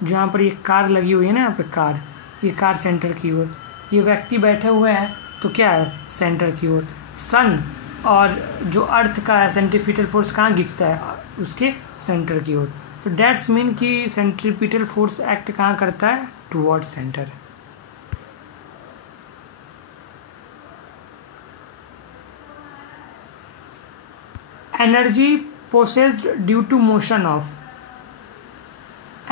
जहाँ पर ये कार लगी हुई है ना, यहाँ पे कार, ये कार सेंटर की ओर, ये व्यक्ति बैठे हुए हैं तो क्या है? सेंटर की ओर। सन और जो अर्थ का है सेंट्रीपिटल फोर्स कहाँ खींचता है? उसके सेंटर की ओर। तो दैट्स मीन कि सेंट्रीपिटल फोर्स एक्ट कहाँ करता है? Toward centre. Energy possessed due to motion of,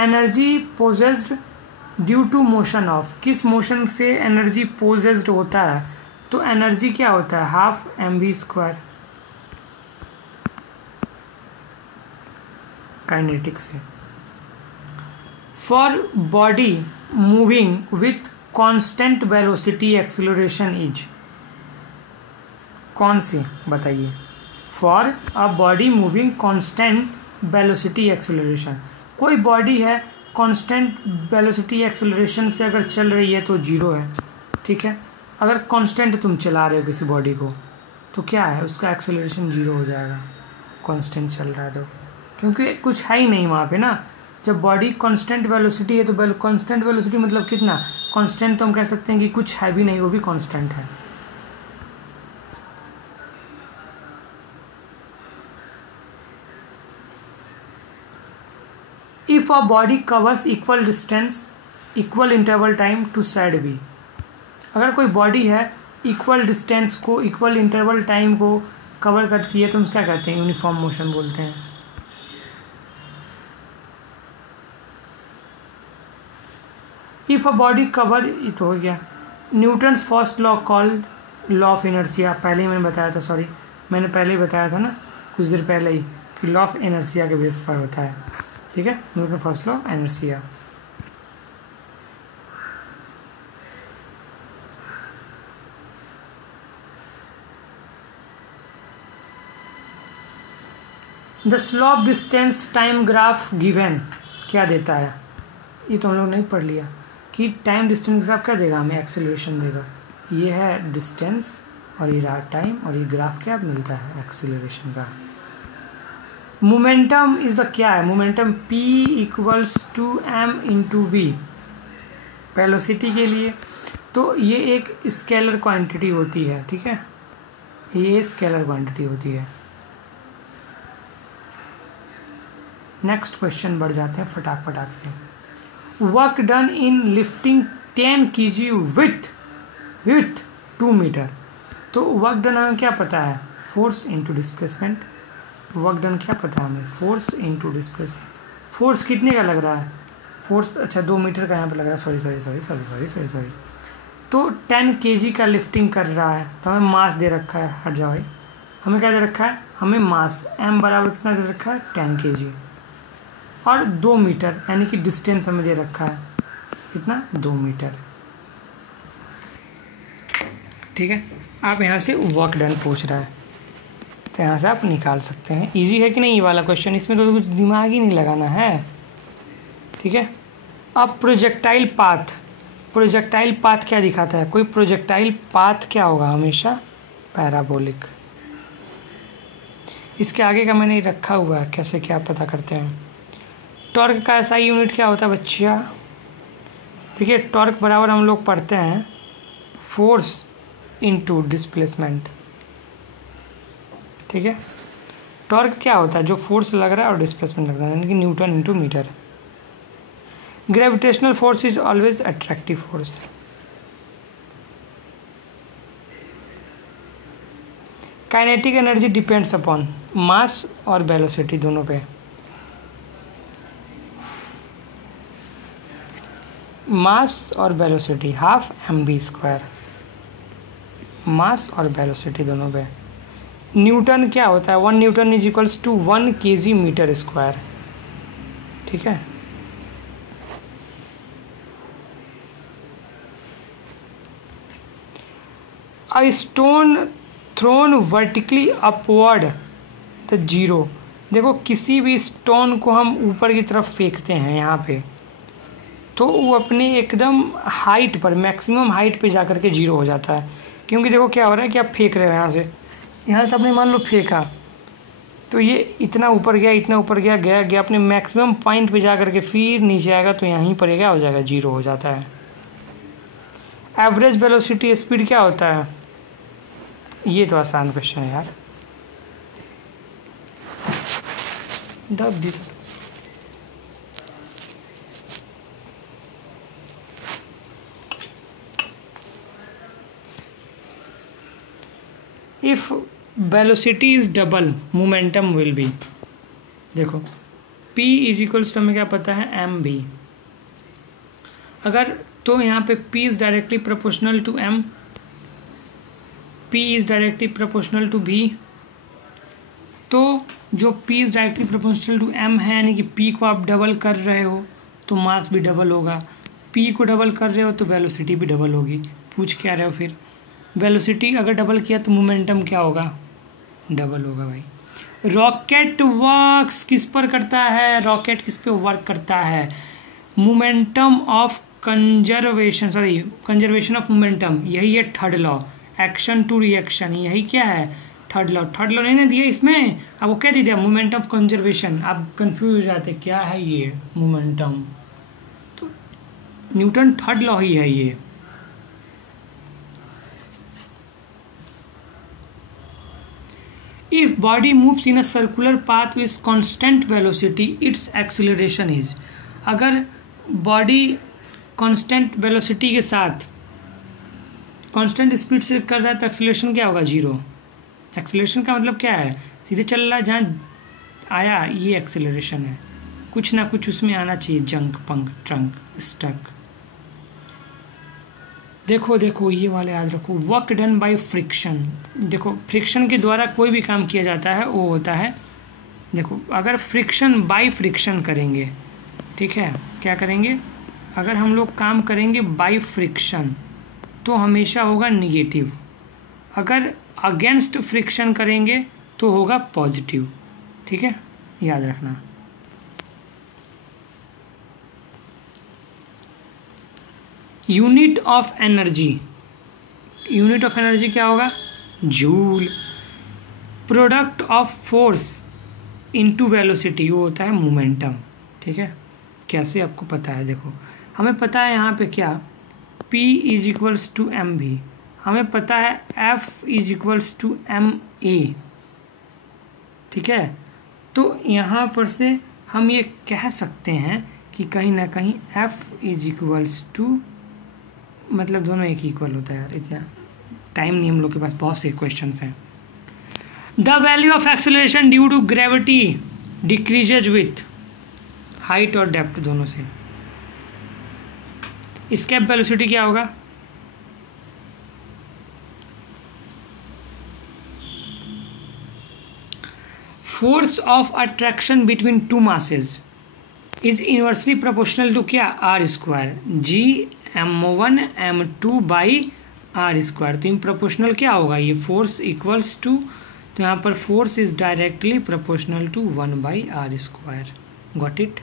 energy possessed due to motion of, किस मोशन से एनर्जी पोसेस्ड होता है? तो एनर्जी क्या होता है? हाफ mv², काइनेटिक से। For body moving with constant velocity acceleration is, कौन सी बताइए? For a body moving constant velocity acceleration, कोई बॉडी है कांस्टेंट वेलोसिटी एक्सेलरेशन से अगर चल रही है तो 0 है, ठीक है। अगर कांस्टेंट तुम चला रहे हो किसी बॉडी को तो क्या है? उसका एक्सेलरेशन 0 हो जाएगा, कांस्टेंट चल रहा है तो, क्योंकि कुछ है ही नहीं वहाँ पे ना। जब बॉडी कांस्टेंट वेलोसिटी है तो कांस्टेंट वेलोसिटी मतलब कितना? कांस्टेंट तो हम कह सकते हैं कि कुछ है भी नहीं, वो भी कांस्टेंट है। If a body covers equal distance, equal interval time to side B, अगर कोई बॉडी है इक्वल डिस्टेंस को, इक्वल इंटरवल टाइम को कवर करती है तो हम क्या कहते हैं? यूनिफॉर्म मोशन बोलते हैं। इफ अ बॉडी कवर, ये तो हो गया। Newton's first law called law of inertia, पहले ही मैंने बताया था, सॉरी मैंने पहले ही बताया था ना कुछ देर पहले ही, कि लॉ ऑफ इनर्शिया के बेस पर होता है, ठीक है, Newton first law inertia. The slope distance time graph given क्या देता है? ये तो हम लोग नहीं पढ़ लिया कि टाइम डिस्टेंस ग्राफ क्या देगा हमें? एक्सेलरेशन देगा। ये है डिस्टेंस और ये रहा टाइम, और ये ग्राफ क्या मिलता है? एक्सेलरेशन का। मोमेंटम इज द क्या है? Momentum P equals to m into v, velocity के लिए तो ये एक स्केलर क्वांटिटी होती है, ठीक है, ये स्केलर क्वांटिटी होती है। नेक्स्ट क्वेश्चन बढ़ जाते हैं फटाक से। Work done in lifting 10 kg with 2 metre, तो वर्क डन हमें क्या पता है? Force into displacement. Work done क्या पता है हमें? Force into displacement. फोर्स कितने का लग रहा है? फोर्स अच्छा 2 मीटर का यहाँ पर लग रहा है, सॉरी। तो 10 kg का लिफ्टिंग कर रहा है तो हमें मास दे रखा है, हट जाओ भाई, हमें क्या दे रखा है? हमें मास m बराबर कितना दे रखा है? 10 kg, और 2 मीटर यानी कि डिस्टेंस हमें दे रखा है कितना? 2 मीटर, ठीक है। आप यहाँ से वर्क डन पूछ रहा है तो यहाँ से आप निकाल सकते हैं। इजी है कि नहीं ये वाला क्वेश्चन? इसमें तो कुछ दिमाग ही नहीं लगाना है, ठीक है। अब प्रोजेक्टाइल पाथ क्या दिखाता है? कोई प्रोजेक्टाइल पाथ क्या होगा? हमेशा पैराबोलिक। इसके आगे का मैंने रखा हुआ है, कैसे क्या पता करते हैं। टॉर्क का SI यूनिट क्या होता है बच्चिया? देखिए टॉर्क बराबर हम लोग पढ़ते हैं फोर्स इनटू डिस्प्लेसमेंट, ठीक है। टॉर्क क्या होता है? जो फोर्स लग रहा है और डिस्प्लेसमेंट लग रहा है, यानी कि newton into metre. Gravitational force is always attractive force. Kinetic energy depends upon mass और वेलोसिटी दोनों पे। मास और वेलोसिटी हाफ mv², मास और वेलोसिटी दोनों पे। न्यूटन क्या होता है, 1 newton is equals to 1 kg metre square, ठीक है। A stone thrown vertically upward the zero, देखो किसी भी स्टोन को हम ऊपर की तरफ फेंकते हैं यहाँ पे, तो वो अपने एकदम हाइट पर, मैक्सिमम हाइट पे जा कर के जीरो हो जाता है। क्योंकि देखो क्या हो रहा है कि आप फेंक रहे हो यहाँ से आपने मान लो फेंका, तो ये इतना ऊपर गया, इतना ऊपर गया, गया अपने मैक्सिमम पॉइंट पे जा कर के फिर नीचे आएगा, तो यहीं पर क्या हो जाएगा, जीरो हो जाता है। एवरेज वेलोसिटी स्पीड क्या होता है, ये तो आसान क्वेश्चन है यार, दब दी। If velocity is double momentum will be, देखो p इज इक्वल्स टू हमें क्या पता है, m भी, अगर तो यहाँ पे p is directly proportional to m, p is directly proportional to v, तो जो p is directly proportional to m है, यानी कि p को आप डबल कर रहे हो तो मास भी डबल होगा, p को डबल कर रहे हो तो वेलोसिटी भी डबल होगी। पूछ क्या रहे हो फिर, वेलोसिटी अगर डबल किया तो मोमेंटम क्या होगा, डबल होगा भाई। रॉकेट वर्क्स किस पर करता है, रॉकेट किस पे वर्क करता है, momentum of conservation, sorry conservation of momentum, यही है third law, action to reaction, यही क्या है, थर्ड लॉ। थर्ड लॉ नहीं ना दिया इसमें, आपको क्या दे दिया, मोमेंट ऑफ कंजर्वेशन, आप कंफ्यूज हो जाते क्या है ये मोमेंटम, तो न्यूटन थर्ड लॉ ही है ये। If body moves in a circular path with constant velocity, its acceleration is, अगर बॉडी कांस्टेंट वेलोसिटी के साथ कांस्टेंट स्पीड से कर रहा है तो एक्सेलरेशन क्या होगा, जीरो। एक्सेलरेशन का मतलब क्या है, सीधे चल रहा है, जहाँ आया ये एक्सेलरेशन है, कुछ ना कुछ उसमें आना चाहिए, जंक, पंक, ट्रंक, स्टक। देखो देखो ये वाले याद रखो, वर्क डन बाय फ्रिक्शन, देखो फ्रिक्शन के द्वारा कोई भी काम किया जाता है वो होता है, देखो अगर फ्रिक्शन बाय फ्रिक्शन करेंगे, ठीक है, क्या करेंगे, अगर हम लोग काम करेंगे बाय फ्रिक्शन तो हमेशा होगा निगेटिव, अगर अगेंस्ट फ्रिक्शन करेंगे तो होगा पॉजिटिव, ठीक है, याद रखना। Unit of energy, unit of energy क्या होगा, joule. Product of force into velocity वो होता है मोमेंटम, ठीक है। कैसे आपको पता है, देखो हमें पता है यहाँ पे क्या, P is equals to m भी, हमें पता है F is equals to m a, ठीक है। तो यहाँ पर से हम ये कह सकते हैं कि कहीं ना कहीं F इज इक्वल्स टू, मतलब दोनों एक इक्वल होता है यार, इतना टाइम नहीं हम लोग के पास, बहुत से क्वेश्चंस हैं। The value of acceleration due to gravity decreases with height और डेप्थ दोनों से। एस्केप वेलोसिटी क्या होगा, force of attraction between two masses is inversely proportional to क्या, R square, G m1 m2 by are square. तो इन proportional क्या होगा, ये फोर्स इक्वल्स टू, तो यहाँ पर force is directly proportional to 1 by are square. Got it.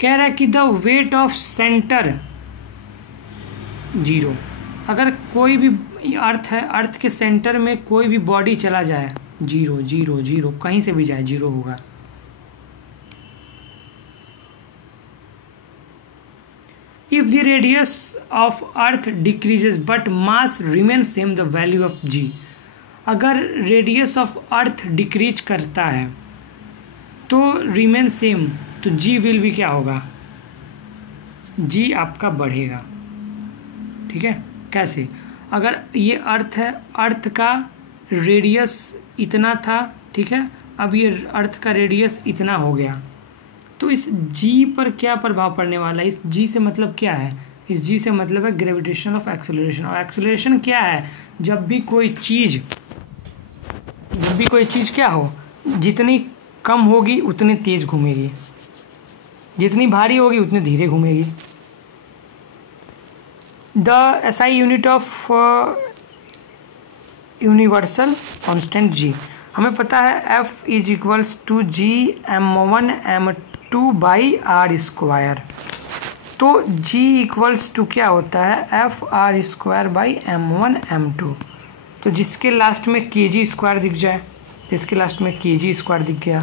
कह रहा है कि the weight of centre zero, अगर कोई भी अर्थ है, अर्थ के सेंटर में कोई भी बॉडी चला जाए, जीरो जीरो जीरो, कहीं से भी जाए जीरो होगा। If the radius of earth decreases but mass remains same, the value of g, अगर रेडियस ऑफ अर्थ डिक्रीज करता है तो रिमेन सेम, तो g विल भी क्या होगा, g आपका बढ़ेगा, ठीक है। कैसे, अगर ये अर्थ है, अर्थ का रेडियस इतना था, ठीक है, अब ये अर्थ का रेडियस इतना हो गया, तो इस g पर क्या प्रभाव पड़ने वाला है, इस g से मतलब क्या है, इस g से मतलब है ग्रेविटेशन ऑफ एक्सेलरेशन। और एक्सेलरेशन क्या है, जब भी कोई चीज़ जब भी कोई चीज़ क्या हो, जितनी कम होगी उतनी तेज़ घूमेगी, जितनी भारी होगी उतनी धीरे घूमेगी। The SI unit of universal constant G, हमें पता है F is equals to G m1 m2 by are square. तो G इक्वल्स टू क्या होता है F R square by m1 m2। तो जिसके लास्ट में kg स्क्वायर दिख जाए, इसके लास्ट में kg स्क्वायर दिख गया,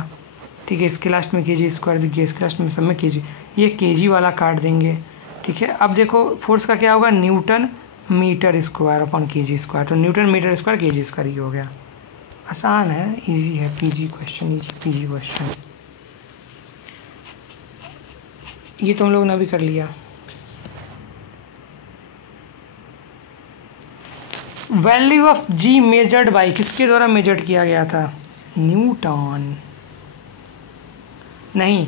ठीक है, इसके लास्ट में kg स्क्वायर दिख गया, इसके लास्ट में सब में kg, ये kg वाला काट देंगे, ठीक है। अब देखो फोर्स का क्या होगा, newton metre square upon kg square. तो newton metre square kg square ये हो गया। आसान है, इजी है, PG question, easy PG question. ये तुम लोग ने भी कर लिया। Value of G measured by, किसके द्वारा मेजर्ड किया गया था, न्यूटन। नहीं,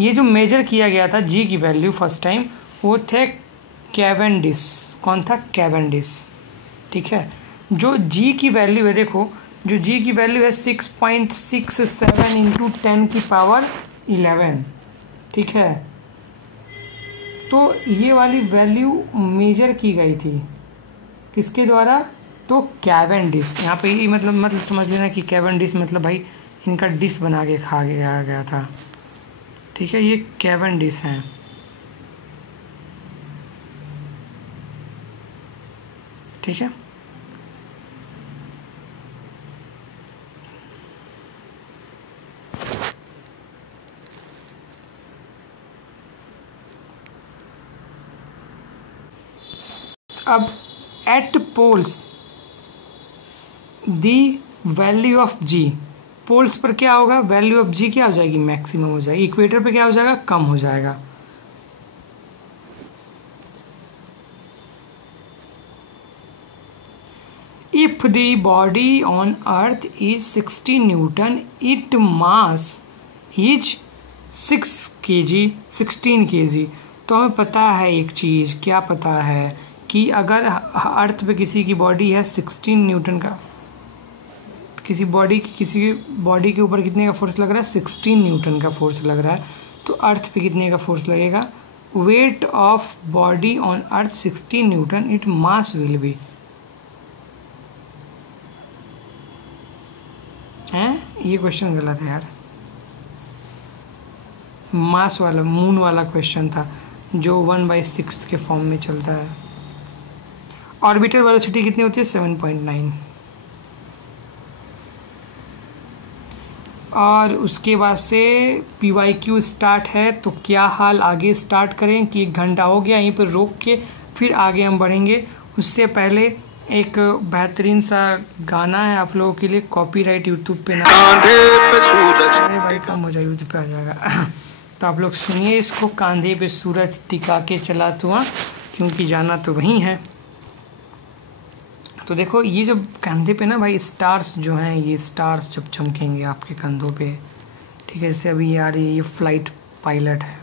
ये जो मेजर किया गया था जी की वैल्यू फर्स्ट टाइम, वो थे कैवेंडिश। कौन था, कैवेंडिश, ठीक है। जो जी की वैल्यू है, देखो जो जी की वैल्यू है 6.67 इंटू 10 की पावर 11, ठीक है। तो ये वाली वैल्यू मेजर की गई थी किसके द्वारा, तो कैवेंडिश। यहाँ पे ही मतलब समझ लेना कि कैवेंडिश मतलब भाई इनका डिश बना के खा गया था, ठीक है। ये कैवेंडिश हैं, ठीक है। अब at poles the value of G, poles पर क्या होगा, वैल्यू ऑफ जी क्या हो जाएगी, मैक्सिमम हो जाएगी। इक्वेटर पे क्या हो जाएगा, कम हो जाएगा। If the body on earth is 60 Newton, it mass is 6 kg 16 kg। तो हमें पता है एक चीज़, क्या पता है कि अगर अर्थ पे किसी की बॉडी है 16 न्यूटन का, किसी बॉडी के ऊपर कितने का फोर्स लग रहा है, 16 न्यूटन का फोर्स लग रहा है। तो अर्थ पे कितने का फोर्स लगेगा, weight of body on earth 16 Newton, it mass will be, हैं, ये क्वेश्चन गलत है यार। मास वाला मून वाला क्वेश्चन था जो 1/6 के फॉर्म में चलता है। ऑर्बिटल वेलोसिटी कितनी होती है, 7.9। और उसके बाद से PYQ स्टार्ट है। तो क्या हाल, आगे स्टार्ट करें कि 1 घंटा हो गया, यहीं पर रोक के फिर आगे हम बढ़ेंगे। उससे पहले एक बेहतरीन सा गाना है आप लोगों के लिए, कॉपीराइट यूट्यूब पे ना, अरे भाई कम हो जाए, यूट्यूब पे आ जाएगा। तो आप लोग सुनिए इसको, कांधे पे सूरज टिका के चला तो, क्योंकि जाना तो वहीं है। तो देखो ये जो कंधे पे ना भाई स्टार्स जो हैं, ये स्टार्स जब चमकेंगे आपके कंधों पे, ठीक है, जैसे अभी यार ये फ्लाइट पायलट है,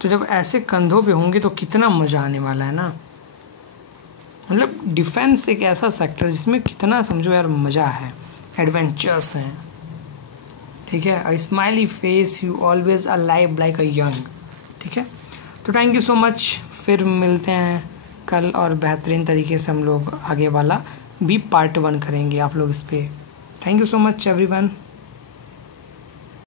तो जब ऐसे कंधों पे होंगे तो कितना मज़ा आने वाला है ना। मतलब डिफेंस एक ऐसा सेक्टर जिसमें कितना समझो यार मज़ा है, एडवेंचर्स हैं, ठीक है। A smiley face you always alive like a young, ठीक है। तो थैंक यू सो मच, फिर मिलते हैं कल और बेहतरीन तरीके से हम लोग आगे वाला भी पार्ट 1 करेंगे आप लोग इस पर। Thank you so much everyone.